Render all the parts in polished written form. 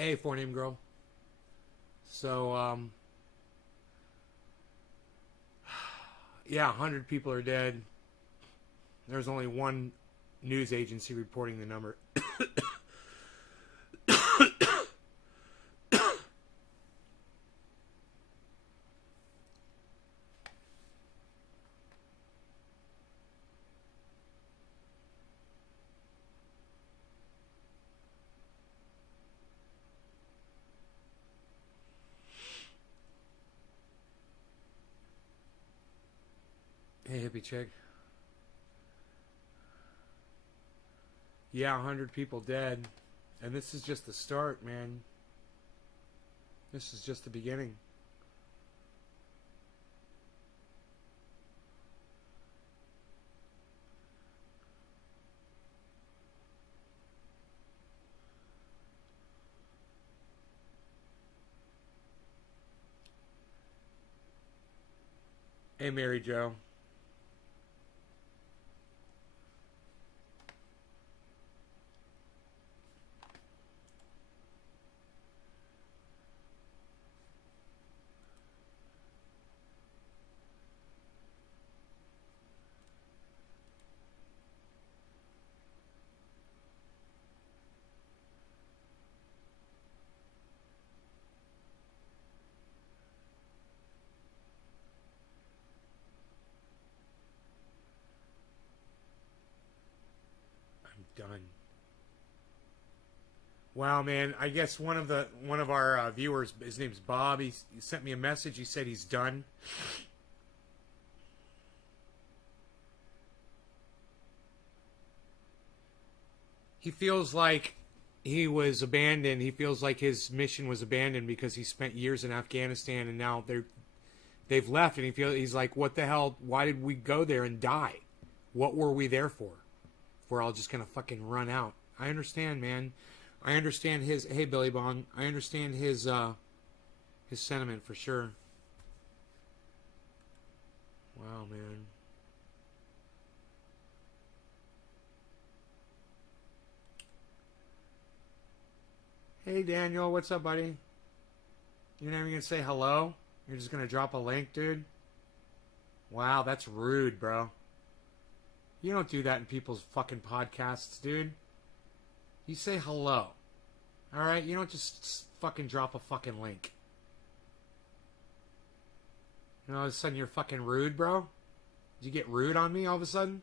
Hey, four name girl. So, yeah, 100 people are dead. There's only one news agency reporting the number. Hey, hippie chick. Yeah, 100 people dead. And this is just the start, man. This is just the beginning. Hey, Mary Jo. I'm done. Wow, man. I guess one of our viewers, his name's Bob. He sent me a message. He said he's done. He feels like he was abandoned. He feels like his mission was abandoned because he spent years in Afghanistan and now they've left, and he's like, what the hell? Why did we go there and die? What were we there for? If we're all just gonna fucking run out. I understand, man. I understand his. Hey, Billy Bong. I understand his sentiment for sure. Wow, man. Hey, Daniel. What's up, buddy? You're not even gonna say hello? You're just gonna drop a link, dude? Wow, that's rude, bro. You don't do that in people's fucking podcasts, dude. You say hello. Alright? You don't just fucking drop a fucking link. You know, all of a sudden you're fucking rude, bro? Did you get rude on me all of a sudden?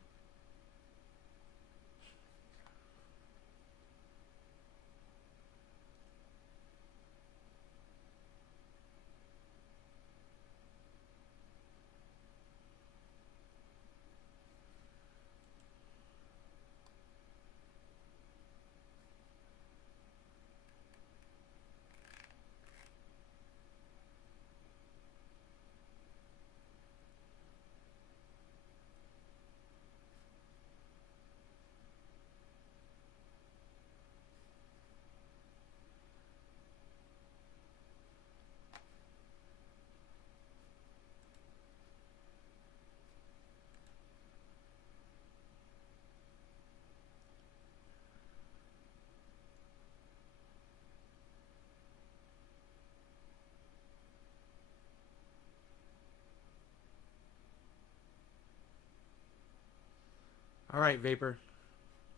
Alright, Vapor.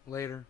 Later.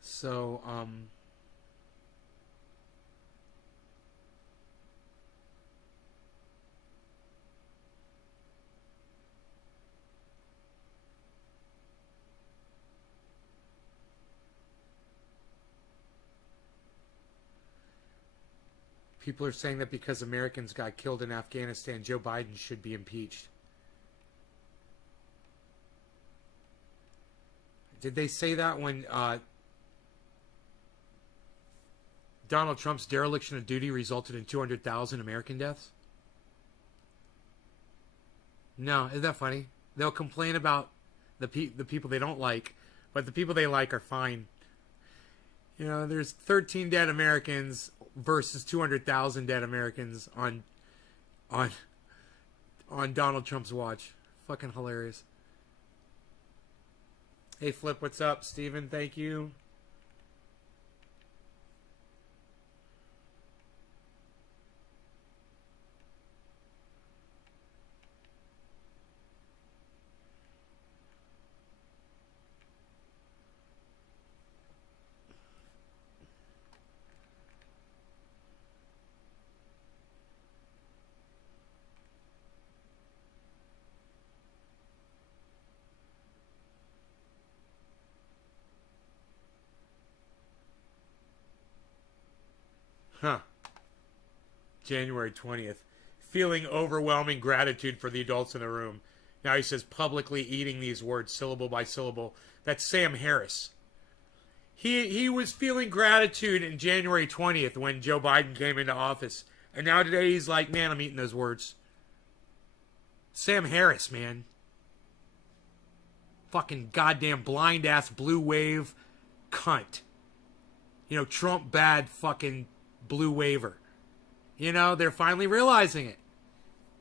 So, People are saying that because Americans got killed in Afghanistan, Joe Biden should be impeached. Did they say that when Donald Trump's dereliction of duty resulted in 200,000 American deaths? No, isn't that funny? They'll complain about the people they don't like, but the people they like are fine. You know, there's 13 dead Americans versus 200,000 dead Americans on Donald Trump's watch. Fucking hilarious. Hey, Flip, what's up? Steven, thank you. Huh. January 20th. Feeling overwhelming gratitude for the adults in the room. Now he says publicly eating these words syllable by syllable. That's Sam Harris. He was feeling gratitude in January 20th when Joe Biden came into office. And now today he's like, man, I'm eating those words. Sam Harris, man. Fucking goddamn blind ass blue wave cunt. You know, Trump bad fucking blue waver. You know, they're finally realizing it.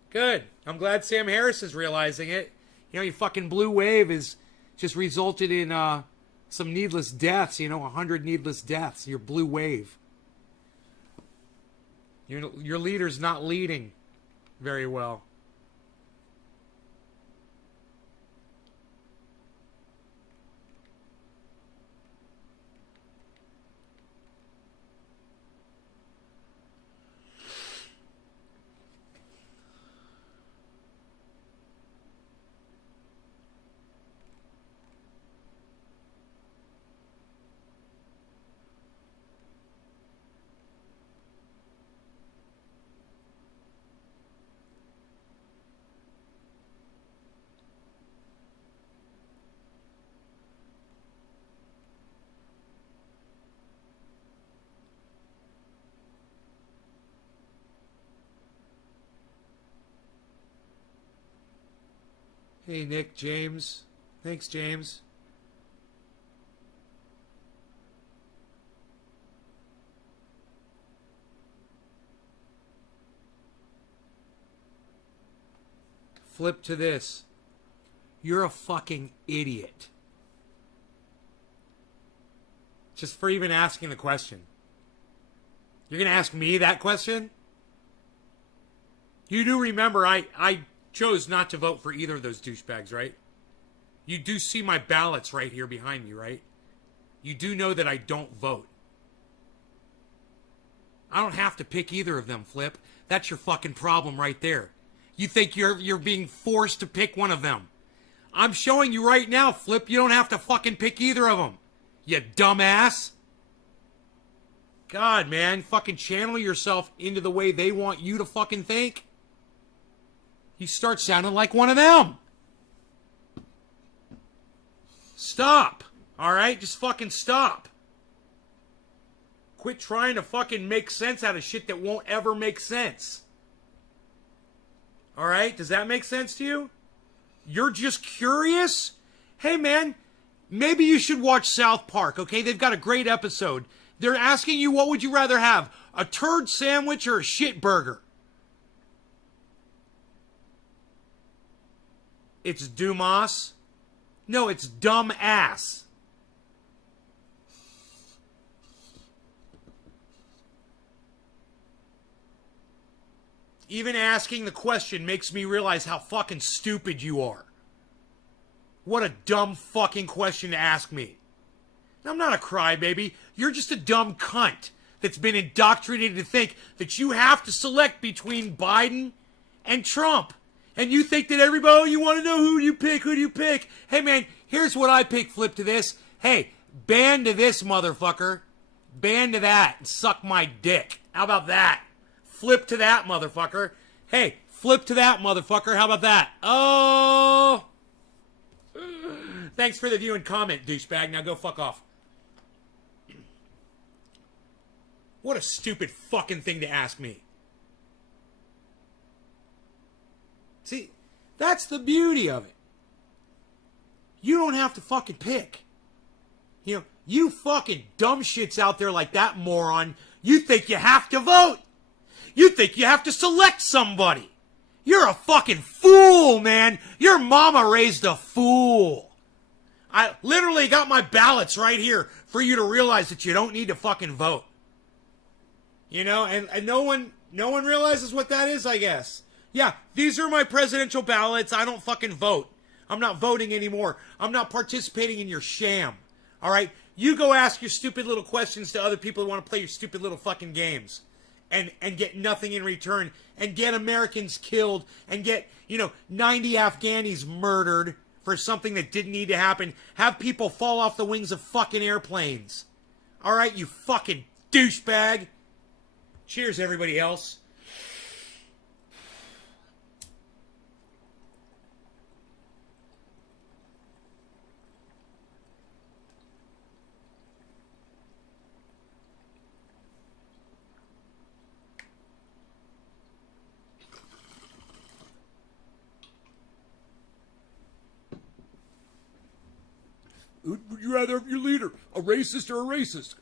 Good. I'm glad Sam Harris is realizing it. You know, your fucking blue wave is just resulted in some needless deaths. You know, 100 needless deaths. Your blue wave. Your leader's not leading very well. Hey, Nick, James. Thanks, James. Flip to this. You're a fucking idiot. Just for even asking the question. You're going to ask me that question? You do remember I chose not to vote for either of those douchebags, right? You do see my ballots right here behind me, right? You do know that I don't vote. I don't have to pick either of them, Flip. That's your fucking problem right there. You think you're being forced to pick one of them. I'm showing you right now, Flip, you don't have to fucking pick either of them. You dumbass. God, man, fucking channel yourself into the way they want you to fucking think. You start sounding like one of them. Stop. All right? Just fucking stop. Quit trying to fucking make sense out of shit that won't ever make sense. All right? Does that make sense to you? You're just curious? Hey, man, maybe you should watch South Park, okay? They've got a great episode. They're asking you, what would you rather have? A turd sandwich or a shit burger? It's Dumas. No, it's dumb ass. Even asking the question makes me realize how fucking stupid you are. What a dumb fucking question to ask me. I'm not a crybaby. You're just a dumb cunt that's been indoctrinated to think that you have to select between Biden and Trump. And you think that everybody, oh, you want to know who do you pick? Hey, man, here's what I pick, Flip to this. Hey, ban to this, motherfucker. Ban to that and suck my dick. How about that? Flip to that, motherfucker. Hey, flip to that, motherfucker. How about that? Oh. Thanks for the view and comment, douchebag. Now go fuck off. What a stupid fucking thing to ask me. See, that's the beauty of it. You don't have to fucking pick. You know, you fucking dumb shits out there like that moron, you think you have to vote. You think you have to select somebody. You're a fucking fool, man. Your mama raised a fool. I literally got my ballots right here for you to realize that you don't need to fucking vote. You know, and no one realizes what that is, I guess. Yeah, these are my presidential ballots. I don't fucking vote. I'm not voting anymore. I'm not participating in your sham. All right? You go ask your stupid little questions to other people who want to play your stupid little fucking games and get nothing in return and get Americans killed and get, 90 Afghanis murdered for something that didn't need to happen. Have people fall off the wings of fucking airplanes. All right, you fucking douchebag. Cheers, everybody else. Would you rather have your leader a racist or a racist?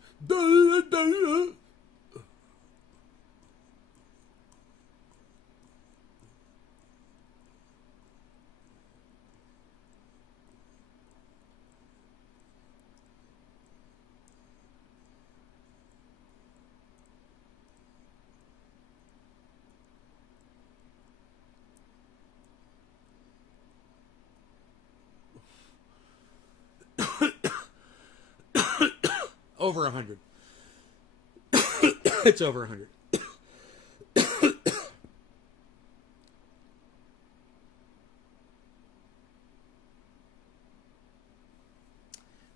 Over 100. It's over 100.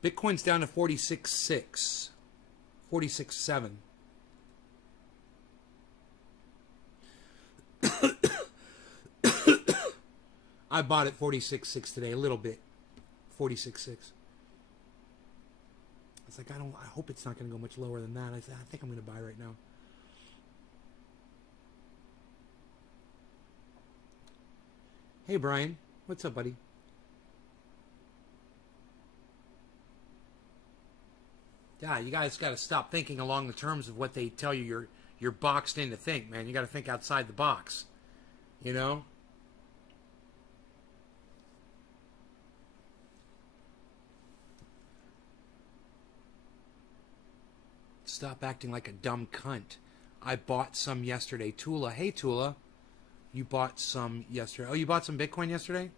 Bitcoin's down to 46.6. 46.7. I bought it 46.6 today, a little bit. 46.6. It's like, I hope it's not going to go much lower than that. I think I'm going to buy right now. Hey, Brian. What's up, buddy? Yeah, you guys got to stop thinking along the terms of what they tell you you're boxed in to think, man. You got to think outside the box. You know? Stop acting like a dumb cunt. I bought some yesterday. Tula. Hey, Tula. You bought some yesterday. Oh, you bought some Bitcoin yesterday?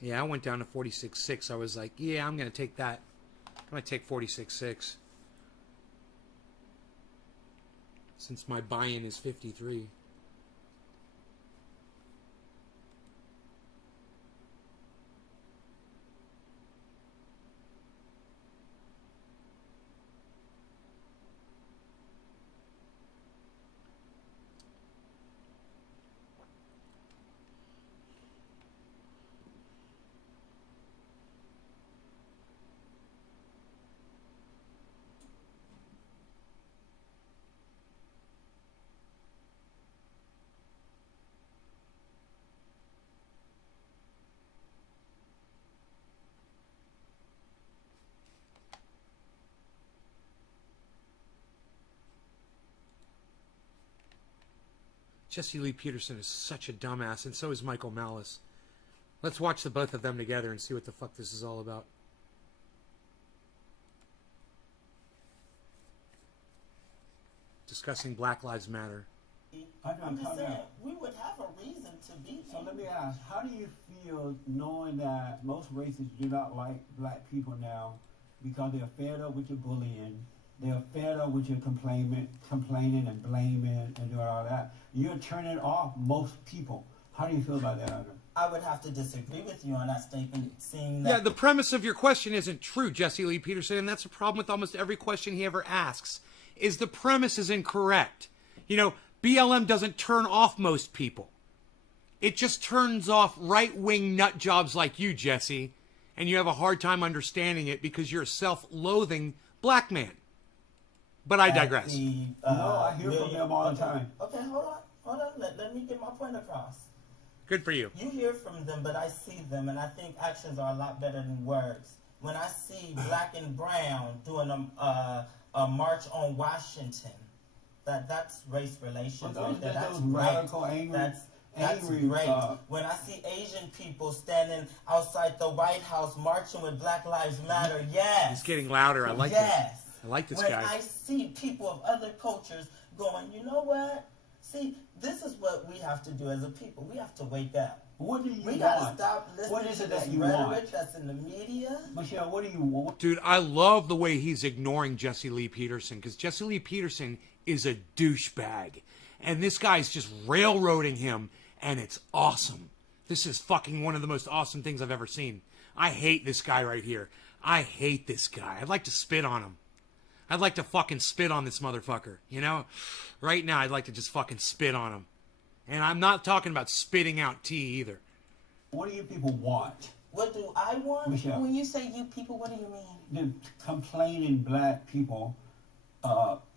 Yeah, I went down to 46.6. I was like, yeah, I'm going to take that. I'm going to take 46.6. Since my buy-in is 53. Jesse Lee Peterson is such a dumbass, and so is Michael Malice. Let's watch the both of them together and see what the fuck this is all about. Discussing Black Lives Matter. I'm just saying, we would have a reason to be. So let me ask, how do you feel knowing that most races do not like black people now because they're fed up with your bullying, they're fed up with your complaining and blaming and doing all that? You're turning off most people. How do you feel about that, Andre? I would have to disagree with you on that statement, seeing Yeah, that the premise of your question isn't true, Jesse Lee Peterson, and that's a problem with almost every question he ever asks, is the premise is incorrect. You know, BLM doesn't turn off most people. It just turns off right-wing nut jobs like you, Jesse, and you have a hard time understanding it because you're a self-loathing black man. But I digress. the, No, I hear from them all the time. Okay, hold on. Let me get my point across. Good for you. You hear from them, but I see them, and I think actions are a lot better than words. When I see black and brown doing a march on Washington, that's race relations right there. That's great. Radical, angry, That's angry, great. When I see Asian people standing outside the White House marching with Black Lives Matter, yes. It's getting louder. I like yes. this. I like this when guy. I see people of other cultures going, you know what? See, this is what we have to do as a people. We have to wake up. What do you We want? gotta stop What listening is to it this that you rhetoric want? that's in the media. Michelle, what do you want? Dude, I love the way he's ignoring Jesse Lee Peterson because Jesse Lee Peterson is a douchebag. And this guy's just railroading him, and it's awesome. This is fucking one of the most awesome things I've ever seen. I hate this guy right here. I hate this guy. I'd like to spit on him. I'd like to fucking spit on this motherfucker, you know? Right now, I'd like to just fucking spit on him. And I'm not talking about spitting out tea either. What do you people want? What do I want? Michelle, When you say you people, what do you mean? the complaining black people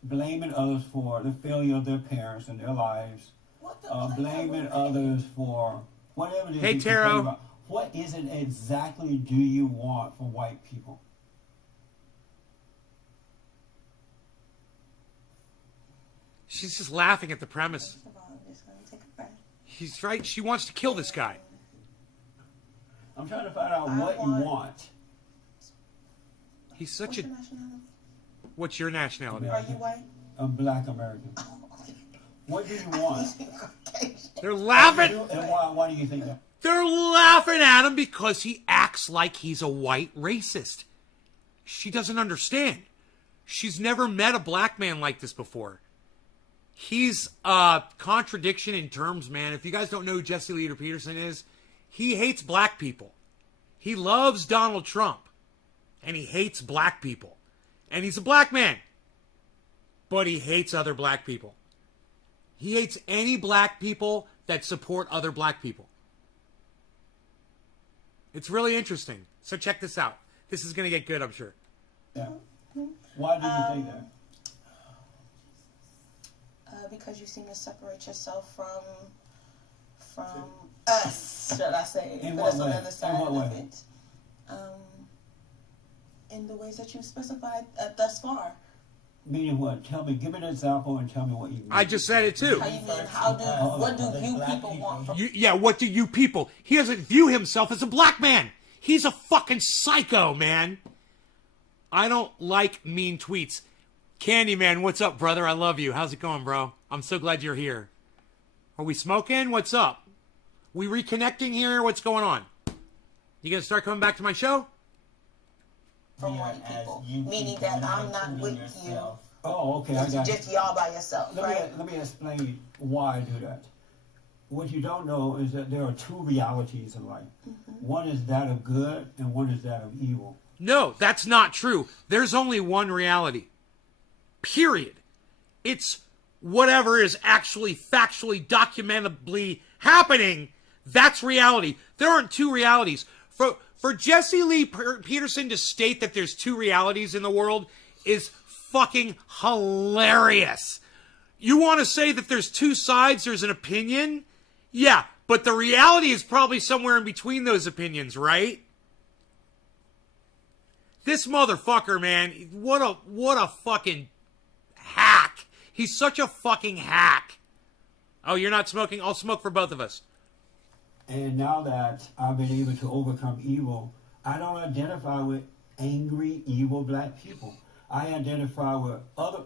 blaming others for the failure of their parents and their lives, What the blaming others for whatever it is. Hey, you complain Taro. about. What is it exactly do you want from white people? She's just laughing at the premise. First of all, I'm just gonna take a breath. He's right. She wants to kill this guy. I'm trying to find out what you want. He's such What's a... your nationality? What's your nationality? Are you white? A black American. What do you want? They're laughing. And why do you think that? They're laughing at him because he acts like he's a white racist. She doesn't understand. She's never met a black man like this before. He's a contradiction in terms, man. If you guys don't know who Jesse Lee Peterson is, he hates black people. He loves Donald Trump. And he hates black people. And he's a black man. But he hates other black people. He hates any black people that support other black people. It's really interesting. So check this out. This is going to get good, I'm sure. Yeah. Why do you think that? Because you seem to separate yourself from us, should I say? In Put what us on way? the other side In what of way? it. In the ways that you specified thus far. Meaning what? Tell me, give me an example and tell me what you mean. I just said it too. How you mean? What do you people want from? Yeah, what do you people? He doesn't view himself as a black man. He's a fucking psycho, man. I don't like mean tweets. Candyman, what's up, brother? I love you. How's it going, bro? I'm so glad you're here. Are we smoking? What's up? We reconnecting here? What's going on? You gonna start coming back to my show? From white people, meaning that I'm not with you. Oh, okay, I It's got just it. y'all by yourself, right? Let me explain why I do that. What you don't know is that there are two realities in life. One is that of good and one is that of evil. No, that's not true. There's only one reality. Period. It's whatever is actually factually, documentably happening. That's reality. There aren't two realities. For Jesse Lee Peterson to state that there's two realities in the world is fucking hilarious. You want to say that there's two sides, there's an opinion? Yeah, but the reality is probably somewhere in between those opinions, right? This motherfucker, man, what a fucking hack. He's such a fucking hack. Oh, you're not smoking? I'll smoke for both of us. And now that I've been able to overcome evil, I don't identify with angry, evil black people. I identify with other...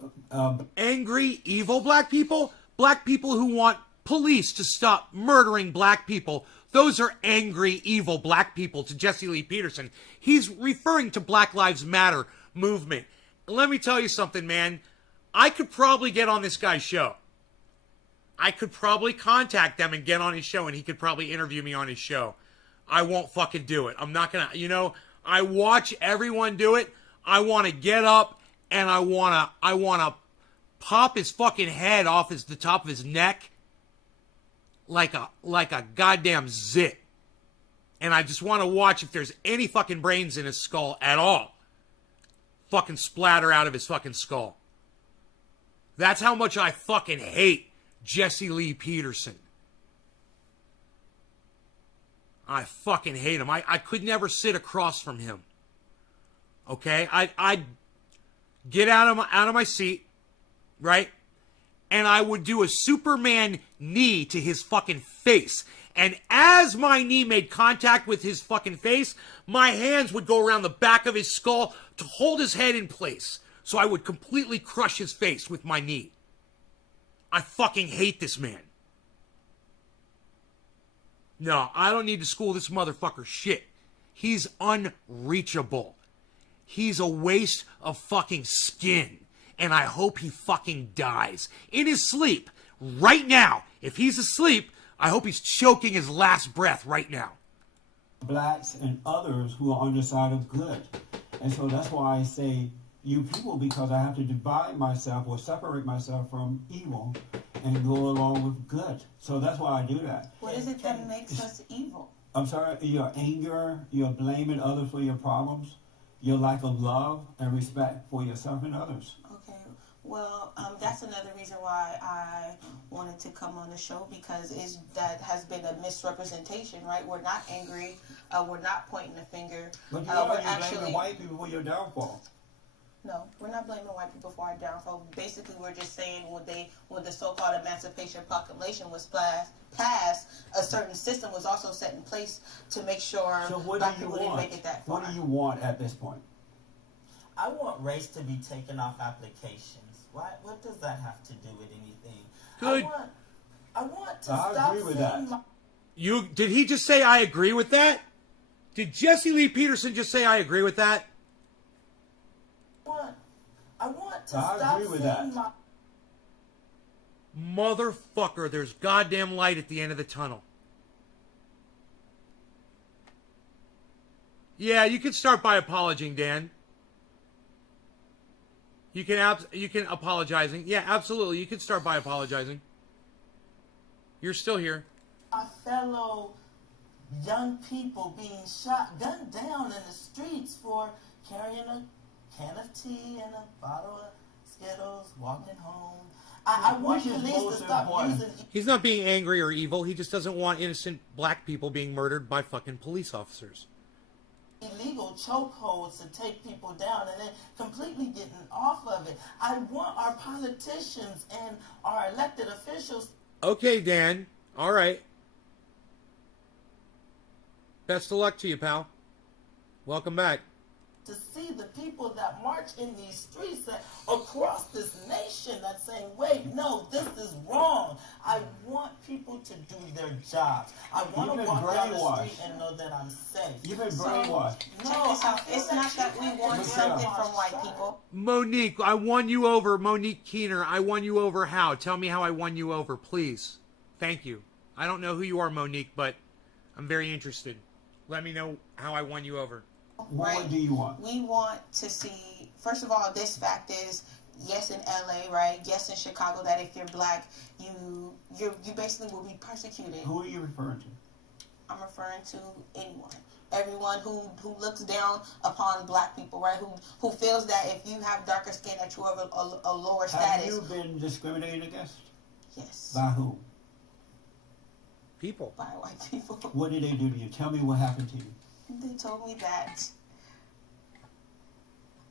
Angry, evil black people? Black people who want police to stop murdering black people. Those are angry, evil black people to Jesse Lee Peterson. He's referring to Black Lives Matter movement. Let me tell you something, man. I could probably get on this guy's show. I could probably contact them and get on his show, and he could probably interview me on his show. I won't fucking do it. I'm not gonna, I watch everyone do it. I want to get up and I want to pop his fucking head off the top of his neck like a goddamn zit. And I just want to watch if there's any fucking brains in his skull at all. Fucking splatter out of his fucking skull. That's how much I fucking hate Jesse Lee Peterson. I fucking hate him. I could never sit across from him. Okay? I'd get out of my seat, right? And I would do a Superman knee to his fucking face. And as my knee made contact with his fucking face, my hands would go around the back of his skull to hold his head in place. So I would completely crush his face with my knee. I fucking hate this man. No, I don't need to school this motherfucker shit. He's unreachable. He's a waste of fucking skin. And I hope he fucking dies. In his sleep. Right now. If he's asleep, I hope he's choking his last breath right now. Blacks and others who are on the side of good. And so that's why I say you people, because I have to divide myself or separate myself from evil and go along with good. So that's why I do that. What is it that makes us evil? I'm sorry, your anger, your blaming others for your problems, your lack of love and respect for yourself and others. Okay. Well, that's another reason why I wanted to come on the show, because that has been a misrepresentation, right? We're not angry. We're not pointing the finger. But you're blaming white people for your downfall. No, we're not blaming white people for our downfall. Basically, we're just saying when the so-called Emancipation Proclamation was passed, a certain system was also set in place to make sure black people didn't make it that far. What do you want at this point? I want race to be taken off applications. What does that have to do with anything? Good. I want to I stop agree with saying that. Did he just say I agree with that? Did Jesse Lee Peterson just say I agree with that? I want to I stop agree with saying that. Motherfucker, there's goddamn light at the end of the tunnel. Yeah, you can start by apologizing, Dan. You can apologizing. Yeah, absolutely. You can start by apologizing. You're still here. My fellow young people being gunned down in the streets for carrying a can of tea and a bottle of Skittles, walking home. I want police to stop using... He's not being angry or evil. He just doesn't want innocent black people being murdered by fucking police officers. illegal chokeholds to take people down and then completely getting off of it. I want our politicians and our elected officials... Okay, Dan. All right. Best of luck to you, pal. Welcome back. to see the people that march in these streets across this nation that's saying, wait, no, this is wrong. I want people to do their jobs. I want to walk down the street and know that I'm safe. You've been brainwashed. No, it's not that we want something from white people. Monique, I won you over. Monique Keener, I won you over how? Tell me how I won you over, please. Thank you. I don't know who you are, Monique, but I'm very interested. Let me know how I won you over. What do you want? We want to see, first of all, this fact is, yes, in LA, right? Yes, in Chicago, that if you're black, you basically will be persecuted. Who are you referring to? I'm referring to anyone. Everyone who looks down upon black people, right? Who feels that if you have darker skin that you're of a lower status. Have you been discriminated against? Yes. By who? People. By white people. What did they do to you? Tell me what happened to you. They told me that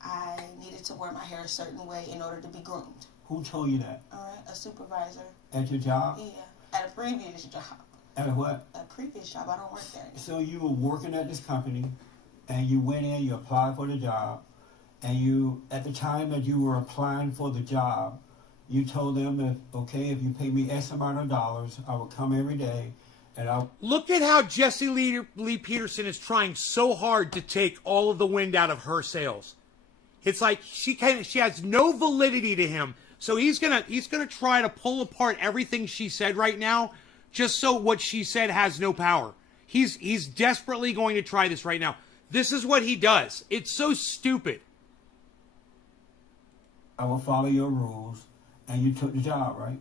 I needed to wear my hair a certain way in order to be groomed. Who told you that? All right, a supervisor. At your job? Yeah, at a previous job. At a what? A previous job. I don't work there anymore. So you were working at this company, and you went in, you applied for the job, and you, at the time that you were applying for the job, you told them that, okay, if you pay me X amount of dollars, I will come every day, and I'll... Look at how Jesse Lee Peterson is trying so hard to take all of the wind out of her sails. It's like she has no validity to him So he's gonna try to pull apart everything she said right now, just so what she said has no power. He's desperately going to try this right now. This is what he does. It's so stupid. I will follow your rules, and you took the job, right?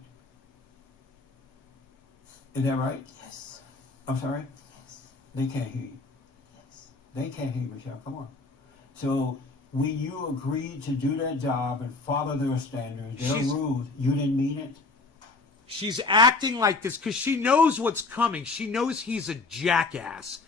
Is that right? Yes. I'm sorry? Yes. They can't hear you. Yes. They can't hear you, Michelle. Come on. So when you agreed to do that job and follow their standards, their rules, you didn't mean it? She's acting like this because she knows what's coming. She knows he's a jackass.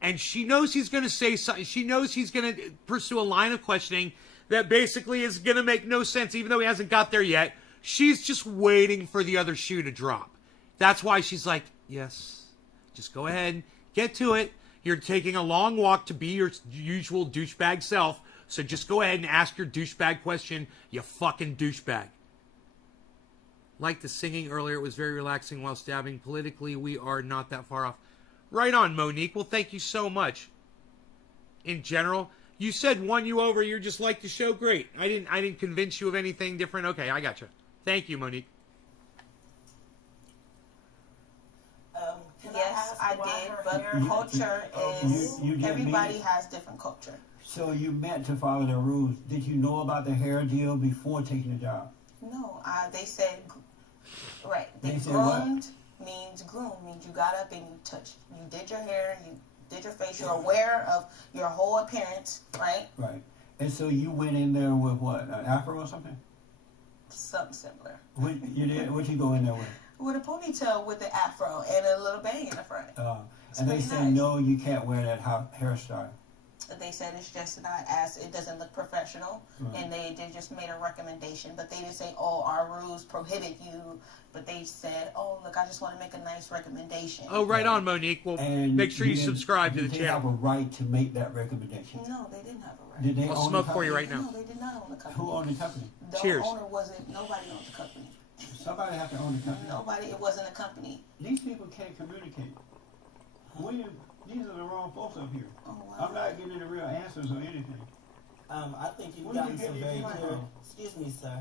And she knows he's going to say something. She knows he's going to pursue a line of questioning that basically is going to make no sense, even though he hasn't got there yet. She's just waiting for the other shoe to drop. That's why she's like, yes, just go ahead, get to it. You're taking a long walk to be your usual douchebag self, so just go ahead and ask your douchebag question, you fucking douchebag. Like the singing earlier, it was very relaxing while stabbing. Politically, we are not that far off. Right on, Monique. Well, thank you so much. In general, you said won you over. You just like the show. Great. I didn't convince you of anything different. Okay, I got you. Thank you, Monique. Yes, I did, but culture is, everybody has different culture. So you meant to follow their rules. Did you know about the hair deal before taking the job? No, they said, right, They said groomed means groom, means you got up and you touched, you did your hair, you did your face, you're aware of your whole appearance, right? Right. And so you went in there with what, an afro or something? Something similar. What you did? What you go in there with? With a ponytail with the afro and a little bang in the front. And they pretty said, nice. no, you can't wear that hairstyle. They said it's just not as, it doesn't look professional, and they just made a recommendation, but they didn't say, oh, our rules prohibit you, but they said, oh, look, I just want to make a nice recommendation. Oh, right on, Monique. Well, And make sure you didn't- subscribe to the did they have a channel. right to make that recommendation? No, they didn't have a right. Did they I'll own smoke the for you company? right now. No, they did not own the company. Who owned the company? The Cheers. owner wasn't, nobody owned the company. Somebody have to own the company. Nobody, it wasn't a company. These people can't communicate. These are the wrong folks up here. Oh, wow. I'm not getting the real answers or anything. I think you've Where did gotten you some get very these clear. from? Excuse me, sir.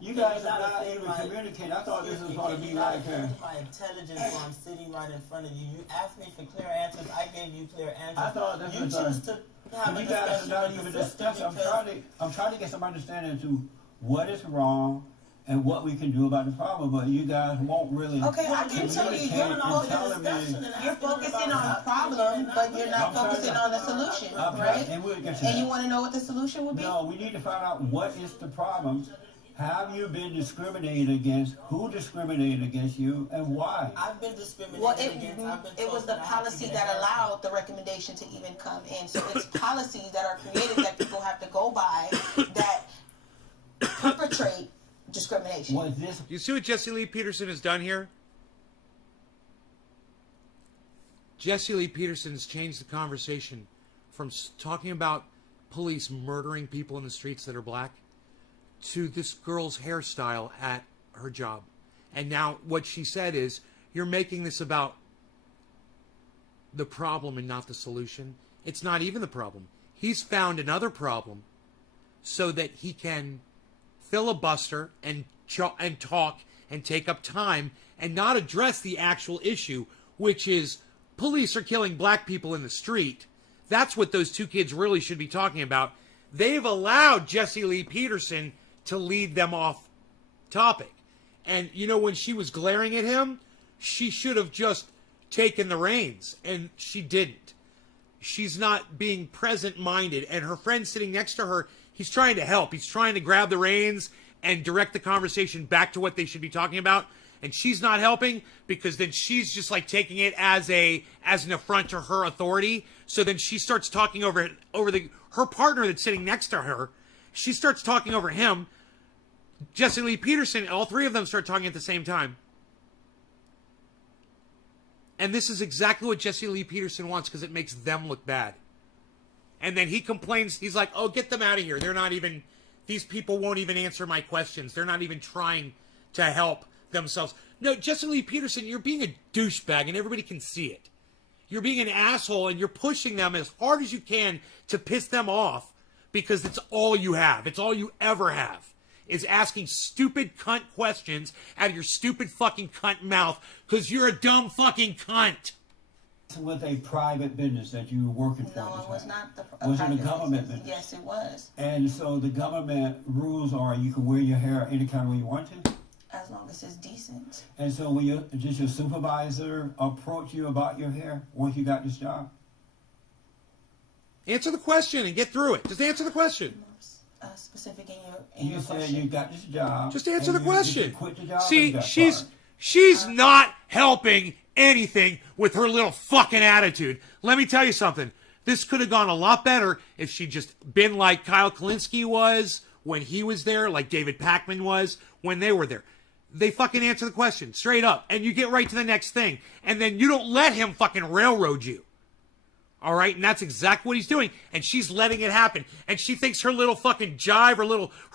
You guys Can are not not offend even my- communicating. I thought this excuse was me, going to can be you not like offend my intelligence while I'm sitting right in front of you. You asked me for clear answers. I gave you clear answers. I thought this you was choose to have a you guys are discussion not with even the sister discussing. because I'm trying to get some understanding to what is wrong and what we can do about the problem, but you guys won't really. Okay, I can tell you, communicate you're and focusing, telling me. you're focusing on the problem, but you're not focusing on the solution, right? And we'll get to And you that. want to know what the solution would be? No, we need to find out what is the problem. Have you been discriminated against? Who discriminated against you, and why? I've been discriminated Well, against. I've been it told was the that I have to policy get a that haircut. allowed the recommendation to even come in. So it's policies that are created that people have to go by that perpetrate discrimination. Was this You see what Jesse Lee Peterson has done here? Jesse Lee Peterson has changed the conversation from talking about police murdering people in the streets that are black to this girl's hairstyle at her job. And now what she said is, you're making this about the problem and not the solution. It's not even the problem. He's found another problem so that he can filibuster and talk and take up time and not address the actual issue, which is police are killing black people in the street. That's what those two kids really should be talking about. They've allowed Jesse Lee Peterson to lead them off topic. And, you know, when she was glaring at him, she should have just taken the reins, and she didn't. She's not being present-minded, and her friend sitting next to her, he's trying to help. He's trying to grab the reins and direct the conversation back to what they should be talking about, and she's not helping because then she's just like taking it as an affront to her authority. So then she starts talking over her partner that's sitting next to her. She starts talking over him. Jesse Lee Peterson, all three of them start talking at the same time. And this is exactly what Jesse Lee Peterson wants because it makes them look bad. And then he complains, he's like, oh, get them out of here. They're not even, these people won't even answer my questions. They're not even trying to help themselves. No, Jesse Lee Peterson, you're being a douchebag and everybody can see it. You're being an asshole and you're pushing them as hard as you can to piss them off because it's all you have. It's all you ever have is asking stupid cunt questions out of your stupid fucking cunt mouth because you're a dumb fucking cunt. With a private business that you were working for. No, it was not the. Was it a private government business. business? Yes, it was. And so the government rules are you can wear your hair any kind of way you want to? As long as it's decent. And so when did your supervisor approach you about your hair once you got this job? Answer the question and get through it. Just answer the question. Specific in You your said question. you got this job. Just answer the and you question. quit the job and See, got she's not helping anything with her little fucking attitude. Let me tell you something. This could have gone a lot better if she'd just been like Kyle Kalinske was when he was there, like David Pakman was when they were there. They fucking answer the question straight up, and you get right to the next thing, and then you don't let him fucking railroad you. All right, and that's exactly what he's doing, and she's letting it happen, and she thinks her little fucking jive, her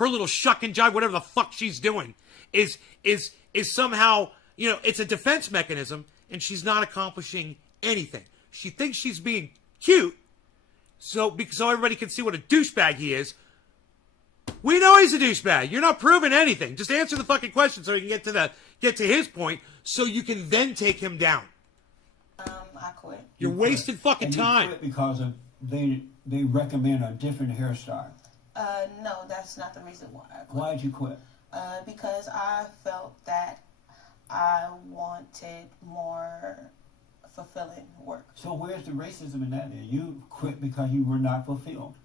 little shuck and jive, whatever the fuck she's doing, is somehow, you know, it's a defense mechanism, and she's not accomplishing anything. She thinks she's being cute, so everybody can see what a douchebag he is. We know he's a douchebag. You're not proving anything. Just answer the fucking question so you can get to his point, so you can then take him down. I quit. You're wasting fucking and time. You quit because of they recommend a different hairstyle. No, that's not the reason why I quit. Why did you quit? Because I felt that I wanted more fulfilling work. So where's the racism in that? Then you quit because you were not fulfilled.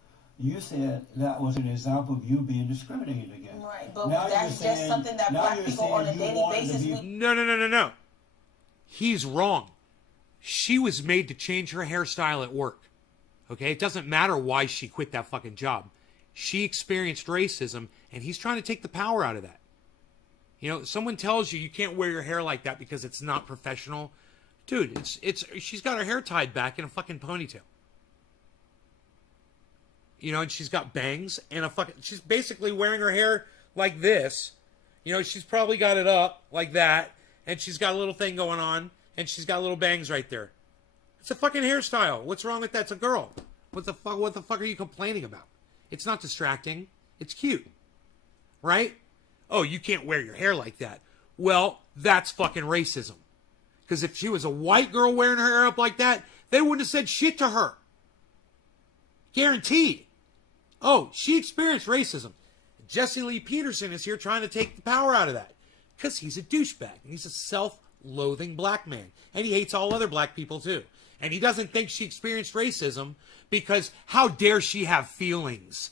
You said that was an example of you being discriminated against. Right, but Now that's you're just saying- something that now black you're people on a saying you daily wanted to basis. be- No. He's wrong. She was made to change her hairstyle at work. Okay? It doesn't matter why she quit that fucking job. She experienced racism, and he's trying to take the power out of that. You know, someone tells you can't wear your hair like that because it's not professional. Dude, she's got her hair tied back in a fucking ponytail. You know, and she's got bangs and she's basically wearing her hair like this. You know, she's probably got it up like that, and she's got a little thing going on, and she's got little bangs right there. It's a fucking hairstyle. What's wrong with that? It's a girl. What the fuck are you complaining about? It's not distracting. It's cute. Right? Oh, you can't wear your hair like that. Well, that's fucking racism. Because if she was a white girl wearing her hair up like that, they wouldn't have said shit to her. Guaranteed. Oh, she experienced racism. Jesse Lee Peterson is here trying to take the power out of that. Because he's a douchebag. And he's a self-loathing black man. And he hates all other black people too. And he doesn't think she experienced racism because how dare she have feelings?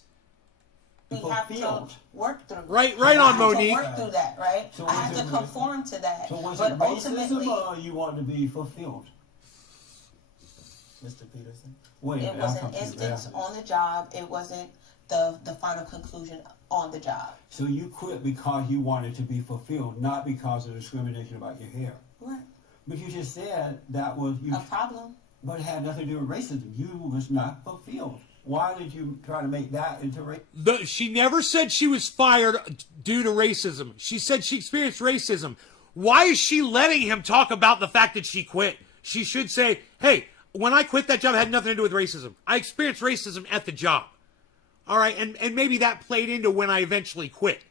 We have to work through. Right on, I have Monique. to work through that, right? So I have was to it conform to that. So was but it ultimately, racism or you want to be fulfilled? Mr. Peterson. Wait, it I'll was come an to you. instance Yeah. on the job. It wasn't the final conclusion on the job. So you quit because you wanted to be fulfilled, not because of discrimination about your hair. Right. But you just said that was you. A problem. But it had nothing to do with racism. You was not fulfilled. Why did you try to make that into racism? She never said she was fired due to racism. She said she experienced racism. Why is she letting him talk about the fact that she quit? She should say, hey, when I quit that job, it had nothing to do with racism. I experienced racism at the job. All right, and maybe that played into when I eventually quit.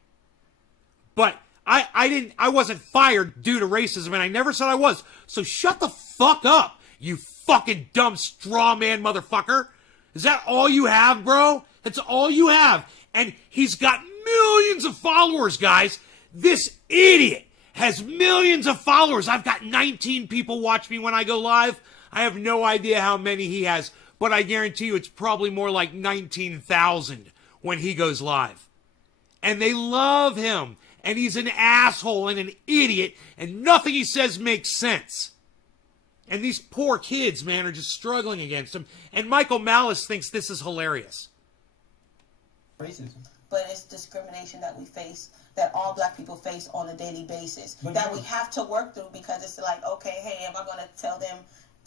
But I wasn't fired due to racism, and I never said I was. So shut the fuck up, you fucking dumb straw man motherfucker. Is that all you have, bro? That's all you have. And he's got millions of followers, guys. This idiot has millions of followers. I've got 19 people watch me when I go live. I have no idea how many he has, but I guarantee you it's probably more like 19,000 when he goes live. And they love him. And he's an asshole and an idiot, and nothing he says makes sense. And these poor kids, man, are just struggling against him. And Michael Malice thinks this is hilarious. Racism. But it's discrimination that we face, that all black people face on a daily basis, But that you- we have to work through because it's like, okay, hey, am I going to tell them,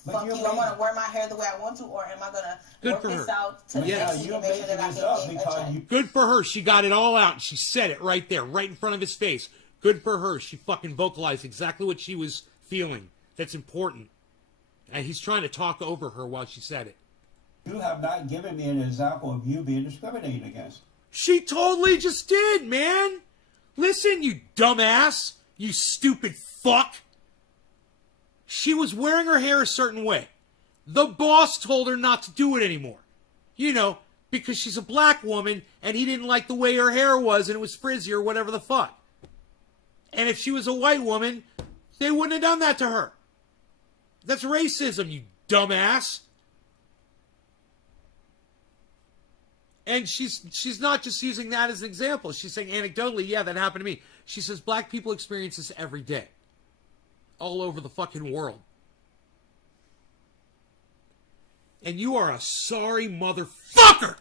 But fuck you're you, I want to making- wear my hair the way I want to, or am I going to Good work for this her. out to the Yeah, next week you're and make sure making that I this can up get a because check? you. Good for her. She got it all out. And she said it right there, right in front of his face. Good for her. She fucking vocalized exactly what she was feeling. That's important. And he's trying to talk over her while she said it. You have not given me an example of you being discriminated against. She totally just did, man. Listen, you dumbass. You stupid fuck. She was wearing her hair a certain way. The boss told her not to do it anymore. You know, because she's a black woman and he didn't like the way her hair was and it was frizzy or whatever the fuck. And if she was a white woman, they wouldn't have done that to her. That's racism, you dumbass. And she's not just using that as an example. She's saying anecdotally, yeah, that happened to me. She says black people experience this every day. All over the fucking world. And you are a sorry motherfucker.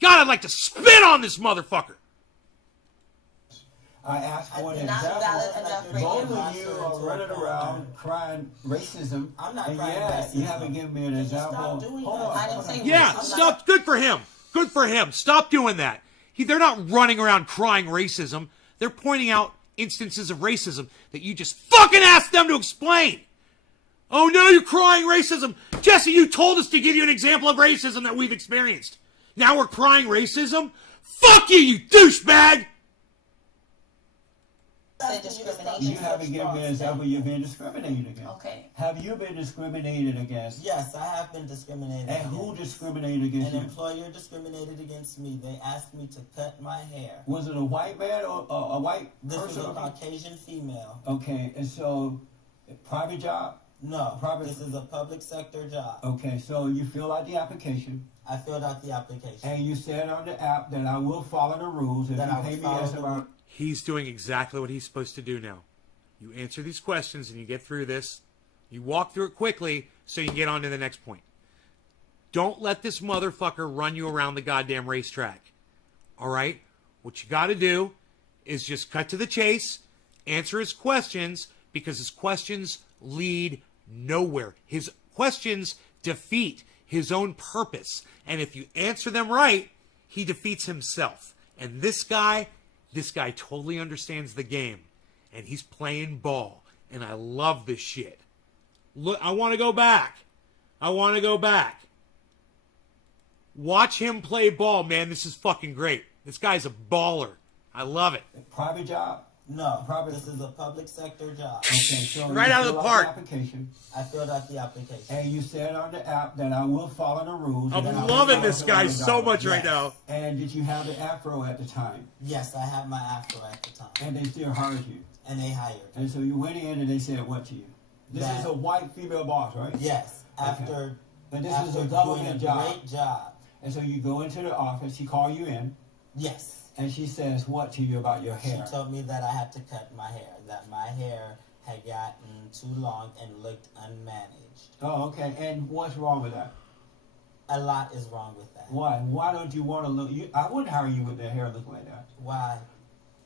God, I'd like to spit on this motherfucker. I asked for an Not valid example. enough for Both you. of you are running around crying racism, I'm not and crying yet you racism. haven't given me an Can you example. stop doing Hold that? on, I didn't hold say on. Yeah, I'm stop. Good for him. Good for him. Stop doing that. They're not running around crying racism. They're pointing out instances of racism that you just fucking asked them to explain. Oh, no, you're crying racism. Jesse, you told us to give you an example of racism that we've experienced. Now we're crying racism? Fuck you, you douchebag! Say discrimination. You haven't given me an example you've been discriminated against. Okay. Have you been discriminated against? Yes, I have been discriminated And who against. discriminated against An you? employer discriminated against me. They asked me to cut my hair. Was it a white man or a white This was person? a Caucasian female. Okay, and so, private job? No, Private- this is a public sector job. Okay, so you fill out the application, I filled out the application. and you said on the app that I will follow the rules if That you I pay will me follow X the amount. He's doing exactly what he's supposed to do now. You answer these questions and you get through this. You walk through it quickly so you can get on to the next point. Don't let this motherfucker run you around the goddamn racetrack. All right? What you got to do is just cut to the chase, answer his questions, because his questions lead nowhere. His questions defeat his own purpose. And if you answer them right, he defeats himself. And this guy totally understands the game. And he's playing ball. And I love this shit. Look, I want to go back. Watch him play ball, man. This is fucking great. This guy's a baller. I love it. Private job? No, Private- this is a public sector job. Okay, so Right you out of the fill park. Application, I filled out the application. and you said on the app that I will follow the rules. I'm and I will loving follow this the guy $100. so much right Yes. now. And did you have the afro at the time? Yes, I had my afro at the time. And they still hired you? And they hired me. And so you went in and they said what to you? This That- is a white female boss, right? Yes, after, And this after is a doing government a job. great job. And so you go into the office, she called you in, Yes. and she says what to you about your She hair? told me that I had to cut my hair, that my hair had gotten too long and looked unmanaged. Oh, okay. And what's wrong with that? A lot is wrong with that. Why? Why don't you want to look? I wouldn't hire you with that hair looking like that. Why?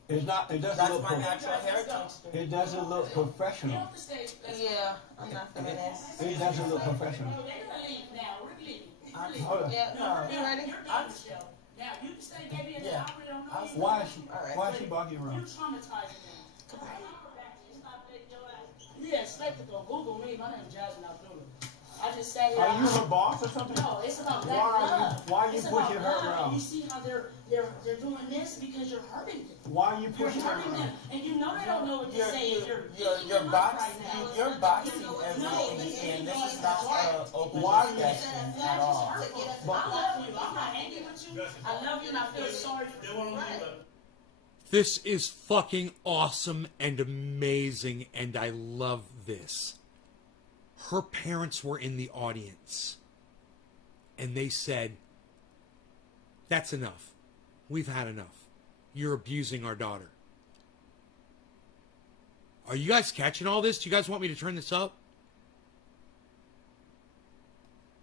It's not. It doesn't That's look. my natural hair texture. It doesn't look professional. Yeah, I'm not feeling this. It doesn't look professional. Hold on. Yeah, No. you ready? Now you can stay, baby, and Yeah. I really don't know you. Why is she? Alright. Why is she barking You around? traumatizing them. You expect to go Google me. My name's Jasmine Abdullah. I just say Are you her boss or something? no, it's about black Why are you- love. why are you It's pushing about her love. around? You see how they're doing this because you're hurting them. Why are you You're pushing her hurting them, around? and you know they don't know what to say. If you're eating You're them up boxing, right now. you're boxing No, everything in. This is not an open Why are you- discussion That at just all. hurtful. I love you. I'm not angry with you. I love you, and I feel sorry for you. This is fucking awesome and amazing, and I love this. Her parents were in the audience, and they said, "That's enough. We've had enough. You're abusing our daughter." Are you guys catching all this? Do you guys want me to turn this up?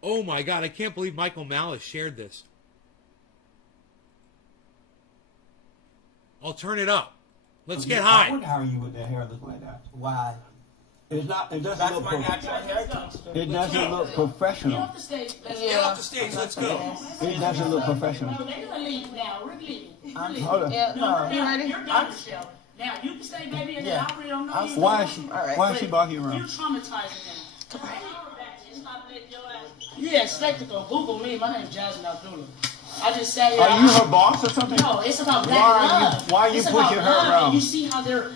Oh my God, I can't believe Michael Malice shared this. I'll turn it up. Let's get I high. wouldn't hire you with that hair looking like that. Why? It's not. It doesn't That's look. my natural hair texture. It doesn't look Get professional. off the stage. Let's Yeah. Get off the stage, let's go. It doesn't look professional. No, they're gonna leave now. We're leaving. We're leaving. Hold on. Yeah, No. you ready? You're done, Michelle. Now you can stay, baby, and Yeah. I really don't know you. Why is she? Alright. Why is she barking You're around? traumatizing them. You expect to go Google me. My name's Jasmine Abdullah. I just sat here. Are you her boss or something? No, it's about black love. Why are you It's pushing about her love, around? and you see how they're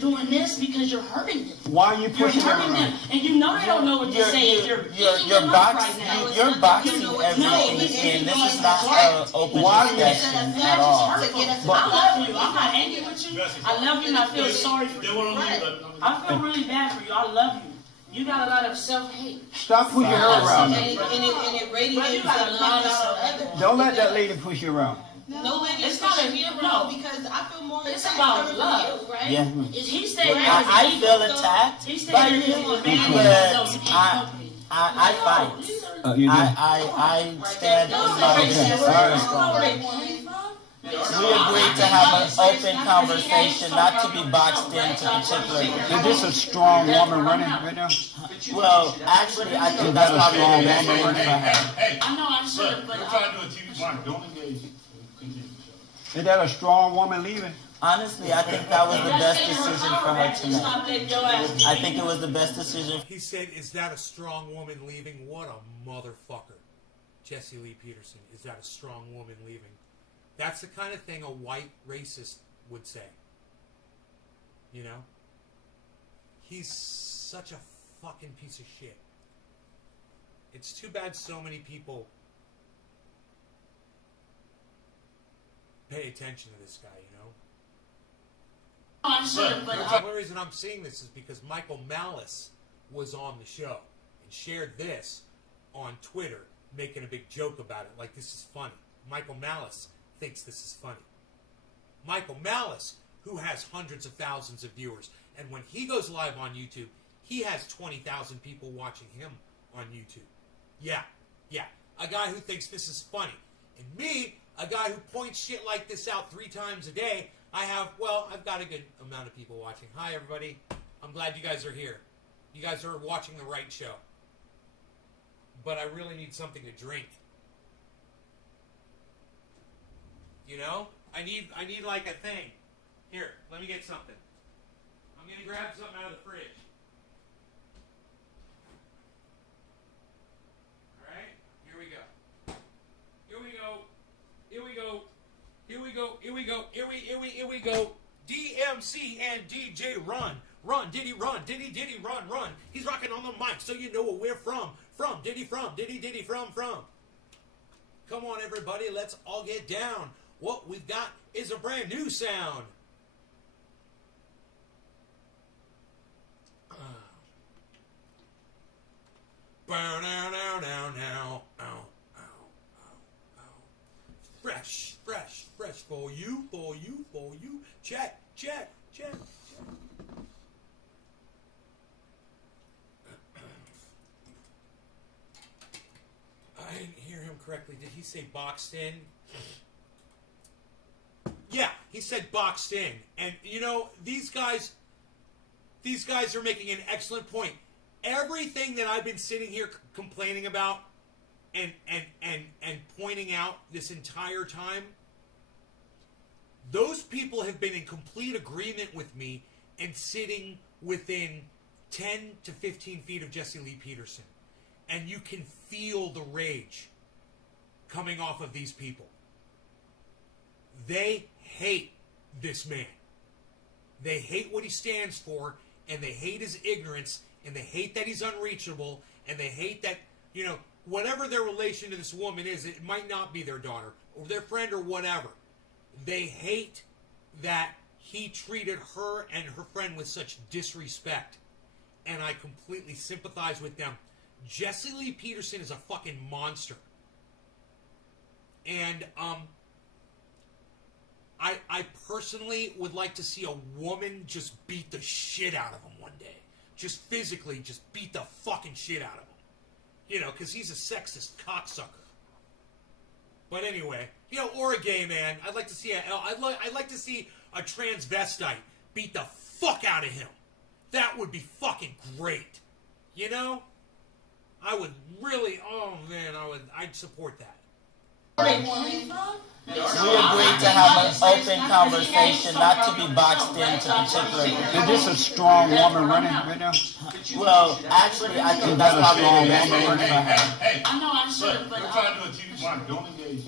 doing this because you're hurting them. Why are you You're pushing her hurting them, around? and you know they don't know what to say. You're eating them up right now. You're boxing everything in. This is not an open discussion at all. I love you. I'm not angry with you. I love you, and I feel sorry for you. I feel really bad for you. I love you. You got a lot of self-hate. Stop pushing her around. And it radiates got a and lot of comes out stuff. others. Don't let that lady push you around. No lady It's is not pushing me a- around no. because I feel more It's attacked about coming love. from you, right? Yeah. He stayed there. I feel attacked, He stayed but there because he was mad. I fight. You do. I stand in my Okay. We agreed to have an open conversation, not to be boxed into particular. Is this a strong woman running right now? Well, actually, I think that's probably the best thing for her. I know I should have, but We're trying to do a TV show. Don't engage. Continue. Is that a strong woman leaving? Honestly, I think that was the best decision for her tonight. I think it was the best decision. He said, "Is that a strong woman leaving?" What a motherfucker, Jesse Lee Peterson. Is that a strong woman leaving? That's the kind of thing a white racist would say. You know? He's such a fucking piece of shit. It's too bad so many people pay attention to this guy, you know? I should have, but The only reason I'm seeing this is because Michael Malice was on the show and shared this on Twitter, making a big joke about it, like this is funny. Michael Malice thinks this is funny. Michael Malice, who has hundreds of thousands of viewers, and when he goes live on YouTube, he has 20,000 people watching him on YouTube. Yeah, a guy who thinks this is funny. And me, a guy who points shit like this out 3 times a day, I've got a good amount of people watching. Hi, everybody. I'm glad you guys are here. You guys are watching the right show. But I really need something to drink. You know? I need like a thing. Here, let me get something. I'm going to grab something out of the fridge. Alright? Here we go. Here we go. Here we go. Here we go. Here we go. Here we go. DMC and DJ Run. Run, Diddy, run. Diddy, run, run. He's rocking on the mic so you know where we're from. From, Diddy, from. Come on, everybody. Let's all get down. What we've got is a brand new sound. Now. Fresh for you. Check. I didn't hear him correctly. Did he say boxed in? Yeah, he said boxed in. And, you know, these guys are making an excellent point. Everything that I've been sitting here complaining about and pointing out this entire time, those people have been in complete agreement with me and sitting within 10 to 15 feet of Jesse Lee Peterson. And you can feel the rage coming off of these people. They hate this man. They hate what he stands for, and they hate his ignorance, and they hate that he's unreachable, and they hate that, you know, whatever their relation to this woman is, it might not be their daughter or their friend or whatever. They hate that he treated her and her friend with such disrespect. And I completely sympathize with them. Jesse Lee Peterson is a fucking monster. And I personally would like to see a woman just beat the shit out of him one day. Just physically, just beat the fucking shit out of him. You know, because he's a sexist cocksucker. But anyway, you know, or a gay man. I'd like to see I'd like to see a transvestite beat the fuck out of him. That would be fucking great. You know? I would really, oh man, I'd support that. We agreed to have an open conversation, not to be boxed into particular. Is this a strong woman running right now? Well, actually, I think that's probably the best thing for her. I know I should have, but We're trying to do a TV show. Don't engage.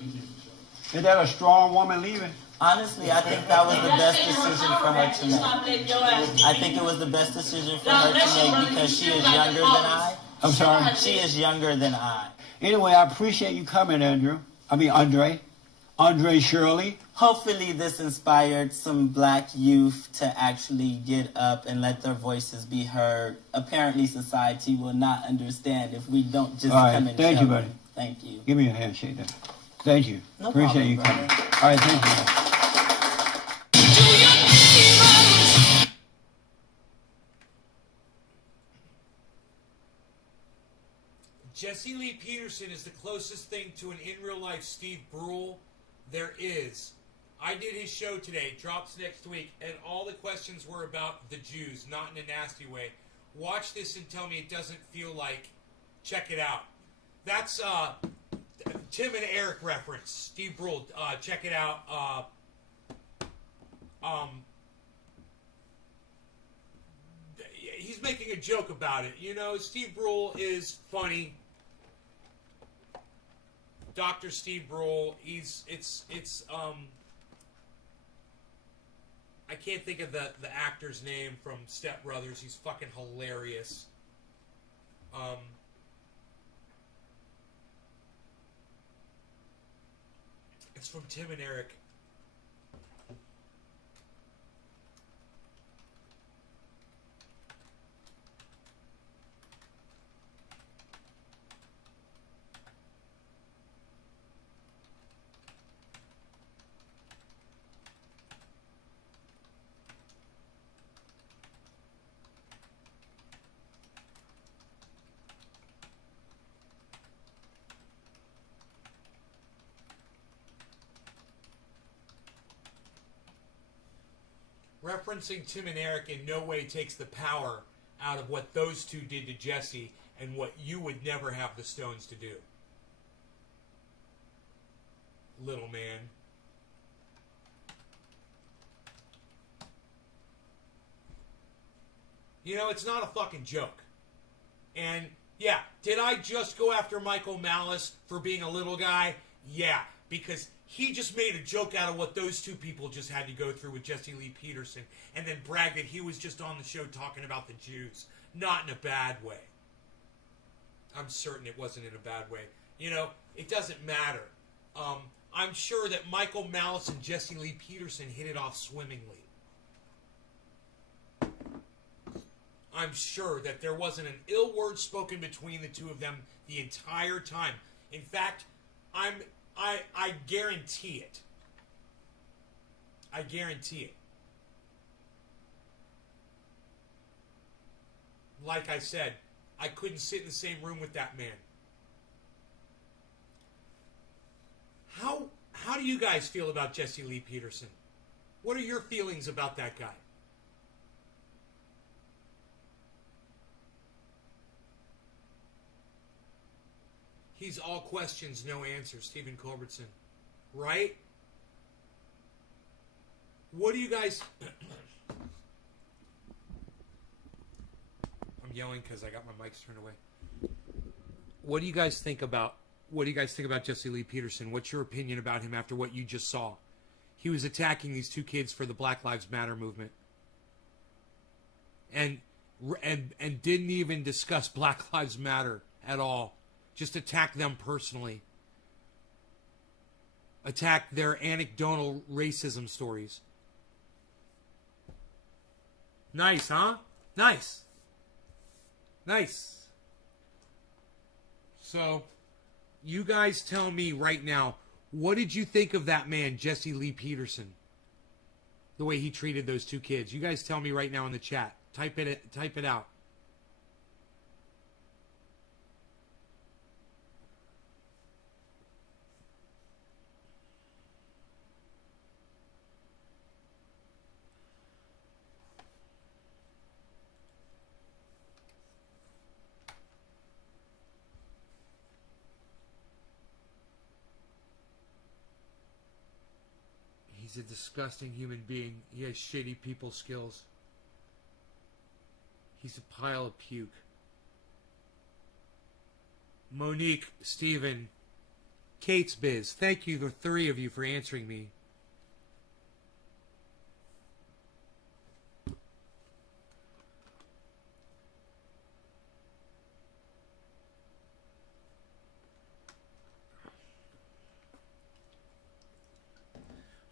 Is that a strong woman leaving? Honestly, I think that was the best decision for her to make. I think it was the best decision for her to make because she is younger than I. I'm sorry. She is younger than I. Anyway, I appreciate you coming, Andrew. I mean, Andre. Andre Shirley. Hopefully this inspired some black youth to actually get up and let their voices be heard. Apparently society will not understand if we don't just All right. come and Thank show you, buddy. them. Thank you. Give me a handshake then. Thank you. No appreciate problem, you brother. coming. All right, thank you. Jesse Lee Peterson is the closest thing to an in real life Steve Brule there is. I did his show today, drops next week, and all the questions were about the Jews, not in a nasty way. Watch this and tell me it doesn't feel like. Check it out. That's Tim and Eric reference. Steve Brule, check it out. He's making a joke about it. You know, Steve Brule is funny. Dr. Steve Brule, I can't think of the actor's name from Step Brothers. He's fucking hilarious. It's from Tim and Eric. Referencing Tim and Eric in no way takes the power out of what those two did to Jesse and what you would never have the Stones to do. Little man. You know, it's not a fucking joke. And, yeah, did I just go after Michael Malice for being a little guy? Yeah, because he just made a joke out of what those two people just had to go through with Jesse Lee Peterson and then bragged that he was just on the show talking about the Jews. Not in a bad way. I'm certain it wasn't in a bad way. You know, it doesn't matter. I'm sure that Michael Malice and Jesse Lee Peterson hit it off swimmingly. I'm sure that there wasn't an ill word spoken between the two of them the entire time. In fact, I guarantee it. I guarantee it. Like I said, I couldn't sit in the same room with that man. How do you guys feel about Jesse Lee Peterson? What are your feelings about that guy? He's all questions, no answers, Stephen Culbertson. Right? What do you guys... I'm yelling because I got my mics turned away. What do you guys think about Jesse Lee Peterson? What's your opinion about him after what you just saw? He was attacking these two kids for the Black Lives Matter movement. And didn't even discuss Black Lives Matter at all. Just attack them personally. Attack their anecdotal racism stories. Nice, huh? Nice. Nice. So, you guys tell me right now, what did you think of that man, Jesse Lee Peterson? The way he treated those two kids. You guys tell me right now in the chat. Type it out. He's a disgusting human being. He has shitty people skills. He's a pile of puke. Monique, Steven, Kate's Biz. Thank you, the three of you, for answering me.